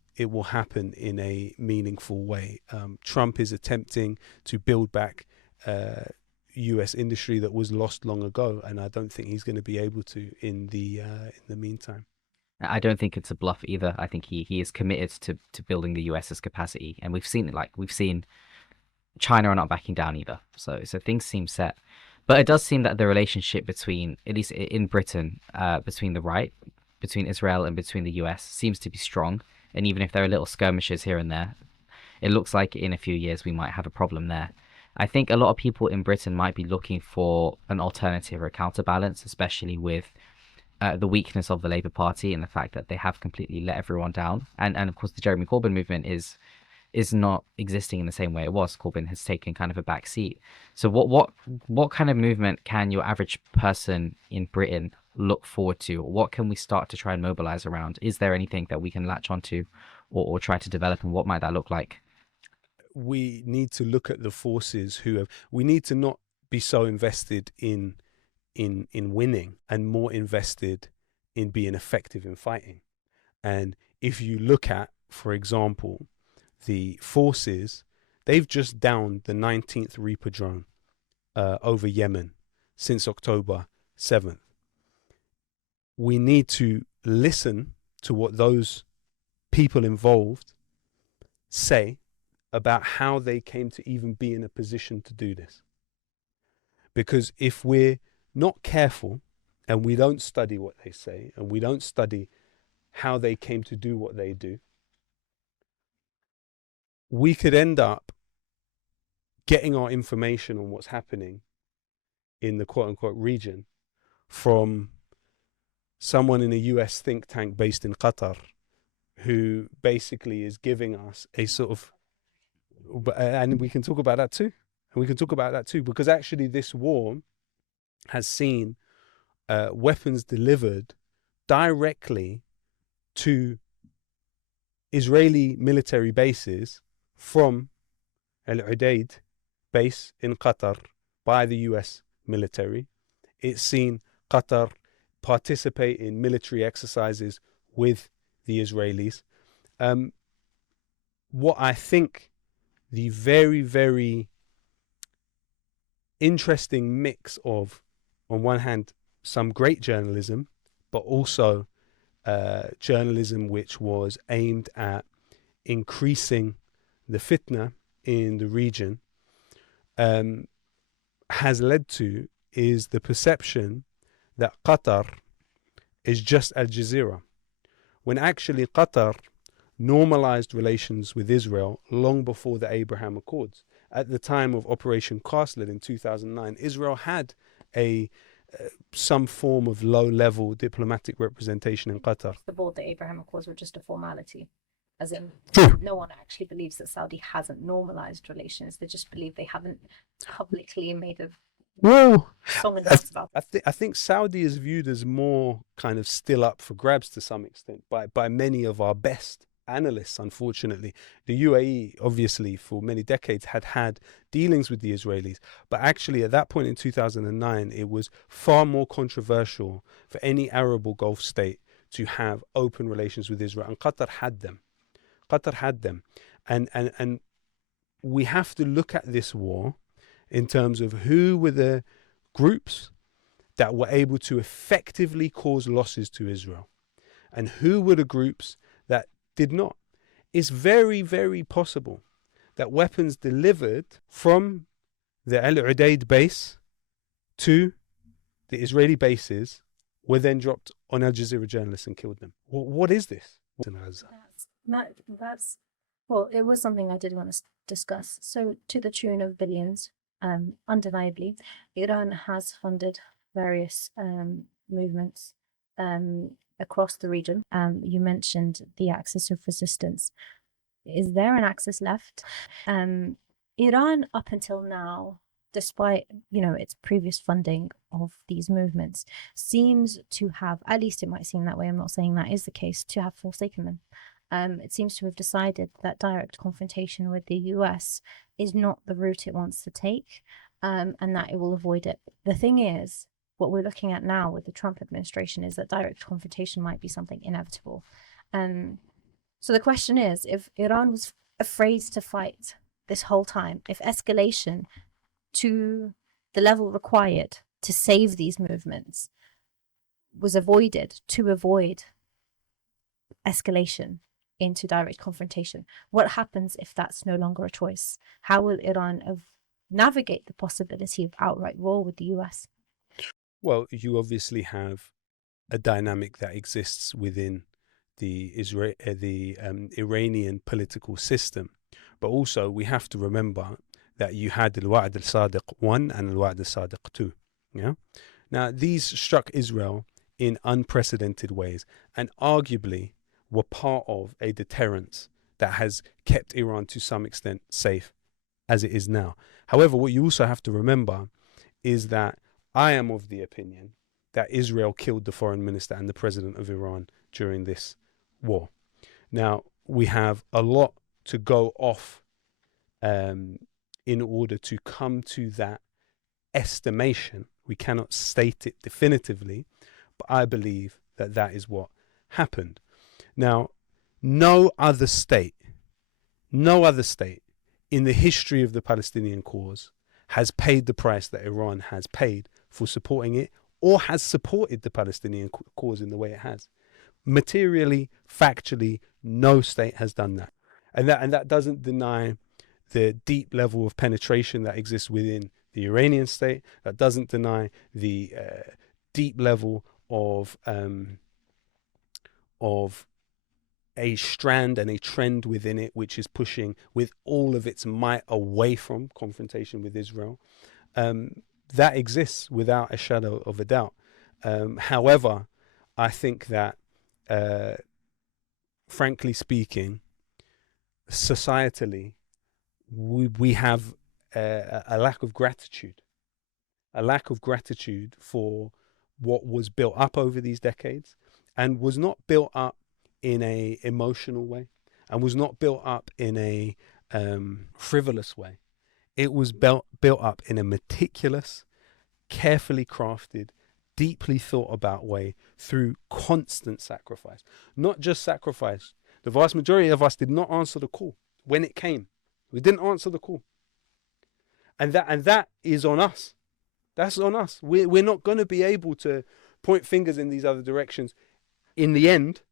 happen in a meaningful way. Trump is attempting to build back US industry that was lost long ago, and I don't think he's going to be able to in the meantime. I don't think it's a bluff either. I think he is committed to building the US's capacity, and we've seen China are not backing down either. So things seem set. But it does seem that the relationship between, at least in Britain, between the right, between Israel and between the US, seems to be strong. And even if there are little skirmishes here and there, it looks like in a few years we might have a problem there. I think a lot of people in Britain might be looking for an alternative or a counterbalance, especially with the weakness of the Labour Party and the fact that they have completely let everyone down. And of course, the Jeremy Corbyn movement is not existing in the same way it was. Corbyn has taken kind of a back seat. So what kind of movement can your average person in Britain look forward to? What can we start to try and mobilize around? Is there anything that we can latch onto or try to develop, and what might that look like? We need to look at the forces we need to not be so invested in winning and more invested in being effective in fighting. And if you look at, for example, the forces, they've just downed the 19th Reaper drone over Yemen since October 7th. We need to listen to what those people involved say about how they came to even be in a position to do this. Because if we're not careful and we don't study what they say and we don't study how they came to do what they do, we could end up getting our information on what's happening in the quote unquote region from someone in a US think tank based in Qatar, who basically is giving us a sort of, and we can talk about that too. And we can talk about that too, because actually this war has seen weapons delivered directly to Israeli military bases from Al-Udaid base in Qatar by the US military. It's seen Qatar participate in military exercises with the Israelis. What I think the very, very interesting mix of, on one hand, some great journalism, but also journalism which was aimed at increasing the fitna in the region, has led to is the perception that Qatar is just Al Jazeera, when actually Qatar normalized relations with Israel long before the Abraham Accords. At the time of Operation Castlet in 2009, Israel had some form of low-level diplomatic representation in Qatar. The board, the Abraham Accords were just a formality, as in True. no one actually believes that Saudi hasn't normalized relations. They just believe they haven't publicly made a Well, song and dance about it. I think Saudi is viewed as more kind of still up for grabs to some extent by many of our best analysts, unfortunately. The UAE, obviously, for many decades had dealings with the Israelis, but actually at that point in 2009, it was far more controversial for any Arab or Gulf state to have open relations with Israel, and Qatar had them. Qatar had them. And we have to look at this war in terms of who were the groups that were able to effectively cause losses to Israel and who were the groups that did not. It's very, very possible that weapons delivered from the Al-Udaid base to the Israeli bases were then dropped on Al Jazeera journalists and killed them. What is this in Gaza? That's well, it was something I did want to discuss. So, to the tune of billions, undeniably, Iran has funded various movements across the region. You mentioned the axis of resistance. Is there an axis left? Iran, up until now, despite its previous funding of these movements, seems to have, at least it might seem that way, I'm not saying that is the case, to have forsaken them. It seems to have decided that direct confrontation with the US is not the route it wants to take, and that it will avoid it. The thing is, what we're looking at now with the Trump administration is that direct confrontation might be something inevitable. So the question is, if Iran was afraid to fight this whole time, if escalation to the level required to save these movements was avoided to avoid escalation into direct confrontation, what happens if that's no longer a choice? How will Iran navigate the possibility of outright war with the US? Well, you obviously have a dynamic that exists within the Iranian political system, but also we have to remember that you had Al-Wa'd al-Sadiq 1 and Al-Wa'd al-Sadiq 2. Yeah. Now, these struck Israel in unprecedented ways and arguably were part of a deterrence that has kept Iran to some extent safe as it is now. However, what you also have to remember is that I am of the opinion that Israel killed the foreign minister and the president of Iran during this war. Now, we have a lot to go off in order to come to that estimation. We cannot state it definitively, but I believe that that is what happened. Now, no other state in the history of the Palestinian cause has paid the price that Iran has paid for supporting it or has supported the Palestinian cause in the way it has. Materially, factually, no state has done that. And that doesn't deny the deep level of penetration that exists within the Iranian state. That doesn't deny the deep level of a strand and a trend within it, which is pushing with all of its might away from confrontation with Israel. That exists without a shadow of a doubt. However, I think that, frankly speaking, societally, we have a lack of gratitude, for what was built up over these decades, and was not built up in a emotional way, and was not built up in a frivolous way. It was built up in a meticulous, carefully crafted, deeply thought about way through constant sacrifice. Not just sacrifice. The vast majority of us did not answer the call when it came. We didn't answer the call. And that is on us. That's on us. We're not going to be able to point fingers in these other directions in the end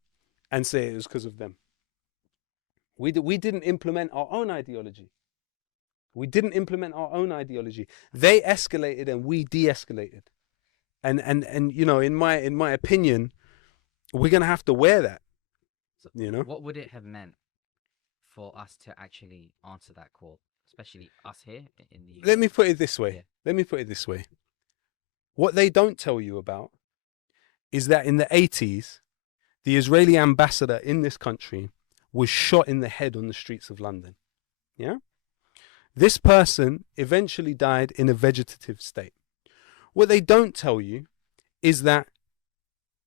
and say it was because of them. We didn't implement our own ideology. They escalated and we de-escalated. And you know, in my opinion, we're gonna have to wear that. So you know, what would it have meant for us to actually answer that call, especially us here in the UK? Let me put it this way. Yeah. What they don't tell you about is that in the 80s, the Israeli ambassador in this country was shot in the head on the streets of London. Yeah? This person eventually died in a vegetative state. What they don't tell you is that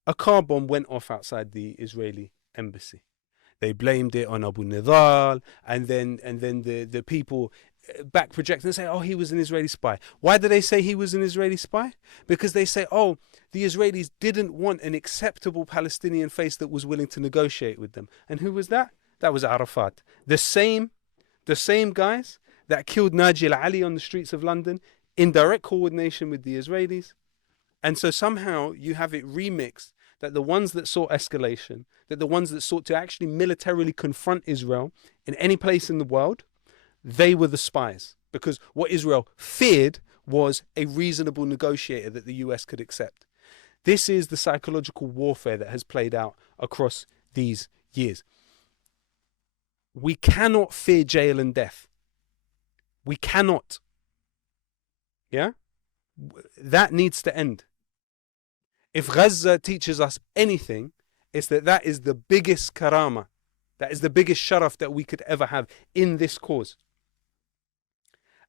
a car bomb went off outside the Israeli embassy. They blamed it on Abu Nidal, and then the people back project and say, oh, he was an Israeli spy. Why do they say he was an Israeli spy? Because they say, oh, the Israelis didn't want an acceptable Palestinian face that was willing to negotiate with them. And who was that? That was Arafat. The same guys that killed Naji al-Ali on the streets of London in direct coordination with the Israelis. And so somehow you have it remixed that the ones that sought escalation, that the ones that sought to actually militarily confront Israel in any place in the world, they were the spies. Because what Israel feared was a reasonable negotiator that the US could accept. This is the psychological warfare that has played out across these years. We cannot fear jail and death. We cannot. Yeah? That needs to end. If Gaza teaches us anything, it's that is the biggest karama. That is the biggest sharaf that we could ever have in this cause.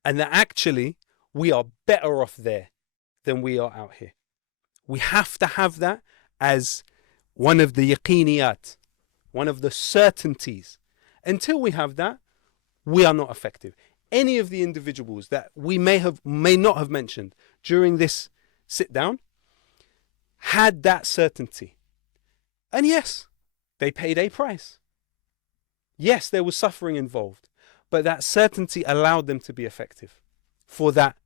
And that actually we are better off there than we are out here. We have to have that as one of the yaqiniyat, one of the certainties. Until we have that, we are not effective. Any of the individuals that we may not have mentioned during this sit down had that certainty. And yes, they paid a price. Yes, there was suffering involved, but that certainty allowed them to be effective for that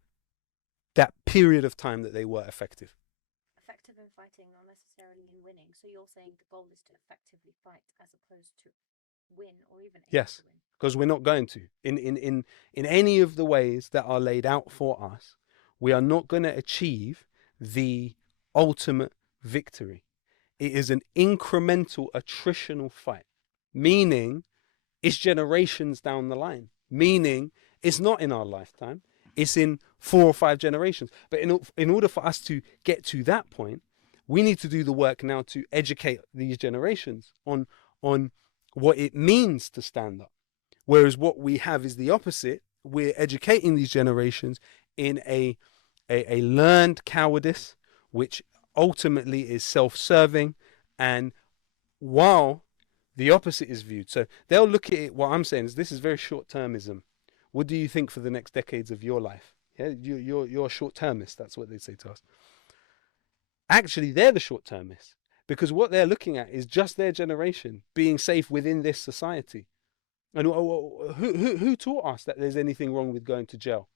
period of time that they were effective. Effective in fighting, not necessarily in winning. So you're saying the goal is to effectively fight as opposed to win or even aim Yes, to win. because we're not going to. In any of the ways that are laid out for us, we are not going to achieve the ultimate victory. It is an incremental attritional fight, meaning it's generations down the line, meaning it's not in our lifetime, it's in 4 or 5 generations. But in order for us to get to that point, we need to do the work now to educate these generations on what it means to stand up. Whereas what we have is the opposite. We're educating these generations in a learned cowardice, which ultimately is self-serving, and while the opposite is viewed. So they'll look at it, what I'm saying is this is very short-termism. What do you think for the next decades of your life? Yeah, you're a short-termist, that's what they say to us. Actually, they're the short-termists, because what they're looking at is just their generation being safe within this society. And who taught us that there's anything wrong with going to jail?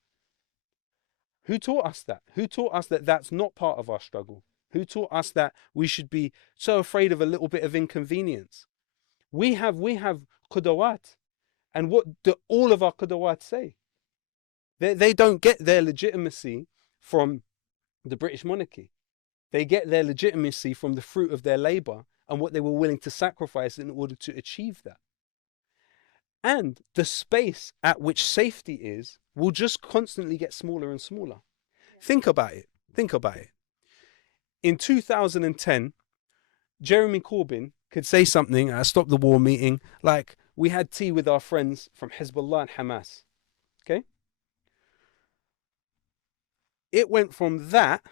Who taught us that? Who taught us that that's not part of our struggle? Who taught us that we should be so afraid of a little bit of inconvenience? We have qudawat. And what do all of our qudawat say? They don't get their legitimacy from the British monarchy. They get their legitimacy from the fruit of their labor and what they were willing to sacrifice in order to achieve that. And the space at which safety is will just constantly get smaller and smaller. Think about it. Think about it. In 2010, Jeremy Corbyn could say something at a Stop the War meeting like, we had tea with our friends from Hezbollah and Hamas. Okay? It went from that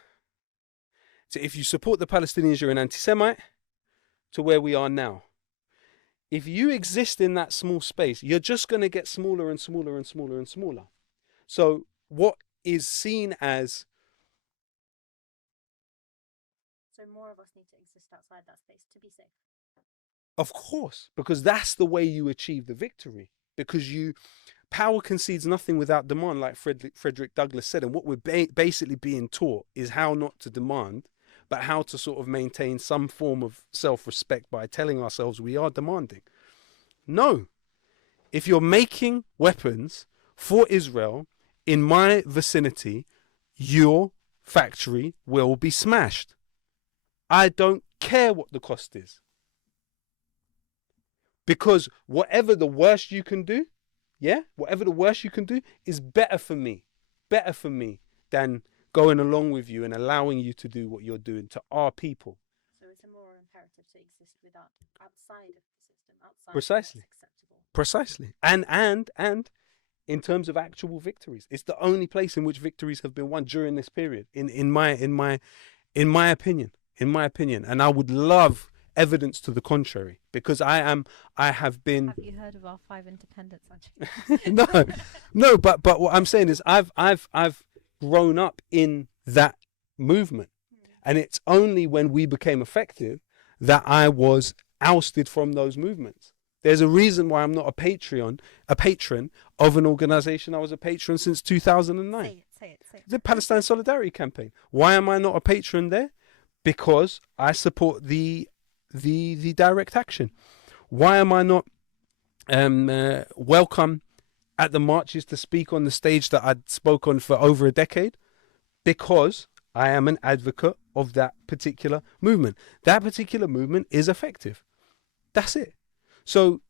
to, if you support the Palestinians, you're an anti-Semite, to where we are now. If you exist in that small space, you're just going to get smaller and smaller and smaller and smaller. So what is seen as... So more of us need to exist outside that space to be safe. Of course, because that's the way you achieve the victory. Because power concedes nothing without demand, like Frederick Douglass said. And what we're basically being taught is how not to demand, but how to sort of maintain some form of self-respect by telling ourselves we are demanding. No. If you're making weapons for Israel in my vicinity, your factory will be smashed. I don't care what the cost is. Because whatever the worst you can do, whatever the worst you can do is better for me than going along with you and allowing you to do what you're doing to our people. So it's a moral imperative to exist without, outside of the system, outside Precisely. of what's acceptable. Precisely. And in terms of actual victories, it's the only place in which victories have been won during this period, in my opinion. And I would love evidence to the contrary, because I have been... Have you heard of our 5 independents, actually? no, but what I'm saying is I've grown up in that movement, and it's only when we became effective that I was ousted from those movements. There's a reason why I'm not a patron of an organization I was a patron since 2009. Say it. The Palestine Solidarity Campaign. Why am I not a patron there? Because I support the direct action. Why am I not welcome at the marches to speak on the stage that I'd spoke on for over a decade? Because I am an advocate of that particular movement. That particular movement is effective. That's it. So,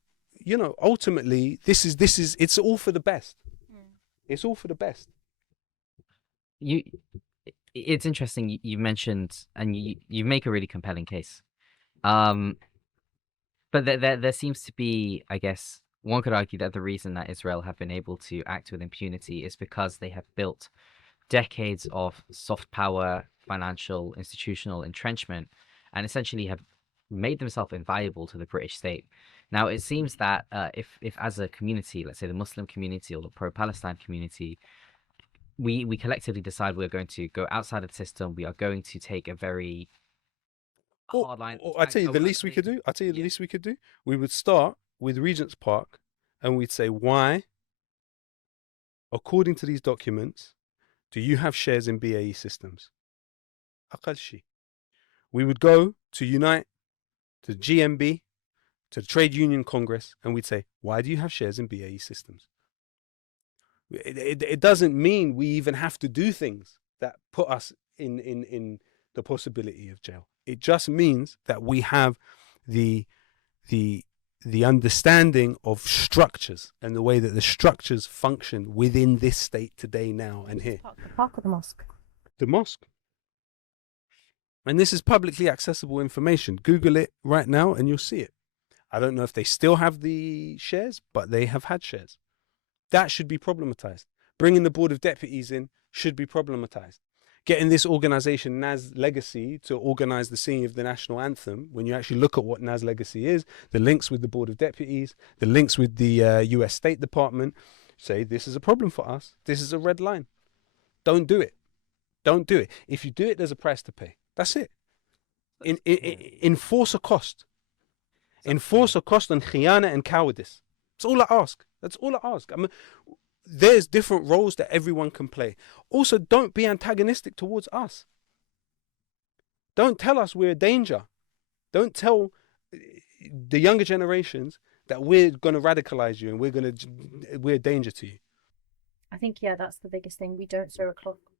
ultimately, it's all for the best. It's all for the best. It's interesting you mentioned, and you make a really compelling case. But there seems to be, I guess, one could argue that the reason that Israel have been able to act with impunity is because they have built decades of soft power, financial, institutional entrenchment, and essentially have made themselves invaluable to the British state. Now, it seems that if as a community, let's say the Muslim community or the pro-Palestine community, we collectively decide we're going to go outside of the system, we are going to take a very hard line. I tell you the least we could do. We would start with Regent's Park, and we'd say, why, according to these documents, do you have shares in BAE Systems? Aqal shay. We would go to Unite, to GMB, to the Trade Union Congress, and we'd say, why do you have shares in BAE Systems? It doesn't mean we even have to do things that put us in the possibility of jail. It just means that we have the understanding of structures and the way that the structures function within this state today, now and here. The park or the mosque? The mosque. And this is publicly accessible information. Google it right now and you'll see it. I don't know if they still have the shares, but they have had shares. That should be problematized. Bringing the Board of Deputies in should be problematized. Getting this organization, Nas Legacy, to organize the singing of the national anthem, when you actually look at what Nas Legacy is, the links with the Board of Deputies, the links with the US State Department, say this is a problem for us. This is a red line. Don't do it. Don't do it. If you do it, there's a price to pay. That's it. Enforce a cost. Enforce a cost on khiyana and cowardice. That's all I ask. That's all I ask. I mean, there's different roles that everyone can play. Also, don't be antagonistic towards us. Don't tell us we're a danger. Don't tell the younger generations that we're going to radicalize you and we're a danger to you. I think, yeah, that's the biggest thing. We don't show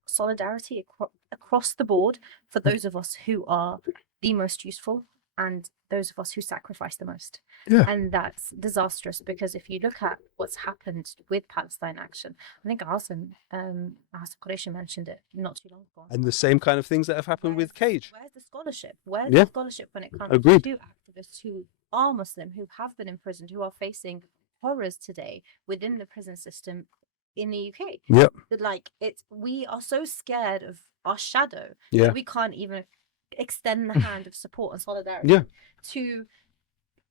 solidarity across the board for those of us who are the most useful and those of us who sacrifice the most. Yeah. And that's disastrous, because if you look at what's happened with Palestine Action, I think Hassan Qureshi mentioned it not too long ago. And the same kind of things that have happened with Cage. Where's the scholarship? Where's the scholarship when it comes Agreed. to activists who are Muslim, who have been imprisoned, who are facing horrors today within the prison system in the UK? Yep. Like, we are so scared of our shadow Yeah. that we can't even extend the hand of support and solidarity to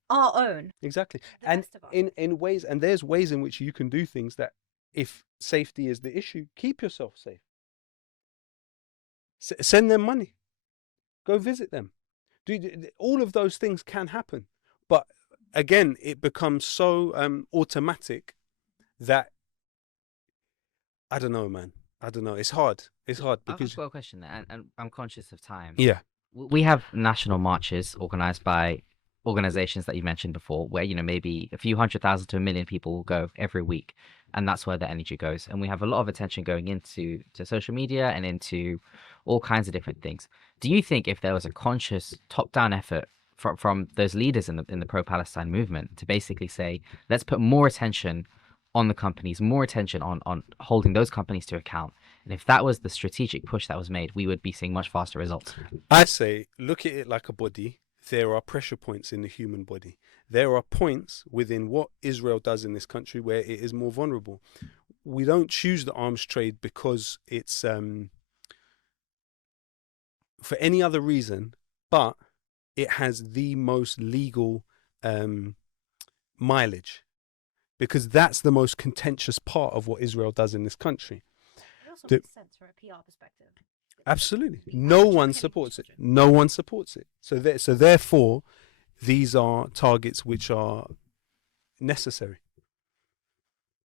our own. Exactly. And in ways, and there's ways in which you can do things that, if safety is the issue, keep yourself safe. Send them money. Go visit them. All of those things can happen. But again, it becomes so automatic that, I don't know, man. I don't know. It's hard. It's hard because I've got a question there, and I'm conscious of time. Yeah. We have national marches organized by organizations that you mentioned before, where, maybe a few 100,000 to 1 million people will go every week, and that's where the energy goes. And we have a lot of attention going into social media and into all kinds of different things. Do you think if there was a conscious top-down effort from those leaders in the pro-Palestine movement to basically say, let's put more attention on the companies, more attention on holding those companies to account, and if that was the strategic push that was made, we would be seeing much faster results? I'd say, look at it like a body. There are pressure points in the human body. There are points within what Israel does in this country where it is more vulnerable. We don't choose the arms trade because it's for any other reason, but it has the most legal mileage, because that's the most contentious part of what Israel does in this country. It also makes sense from a PR perspective. Absolutely. No one supports it. No one supports it. So therefore, these are targets which are necessary.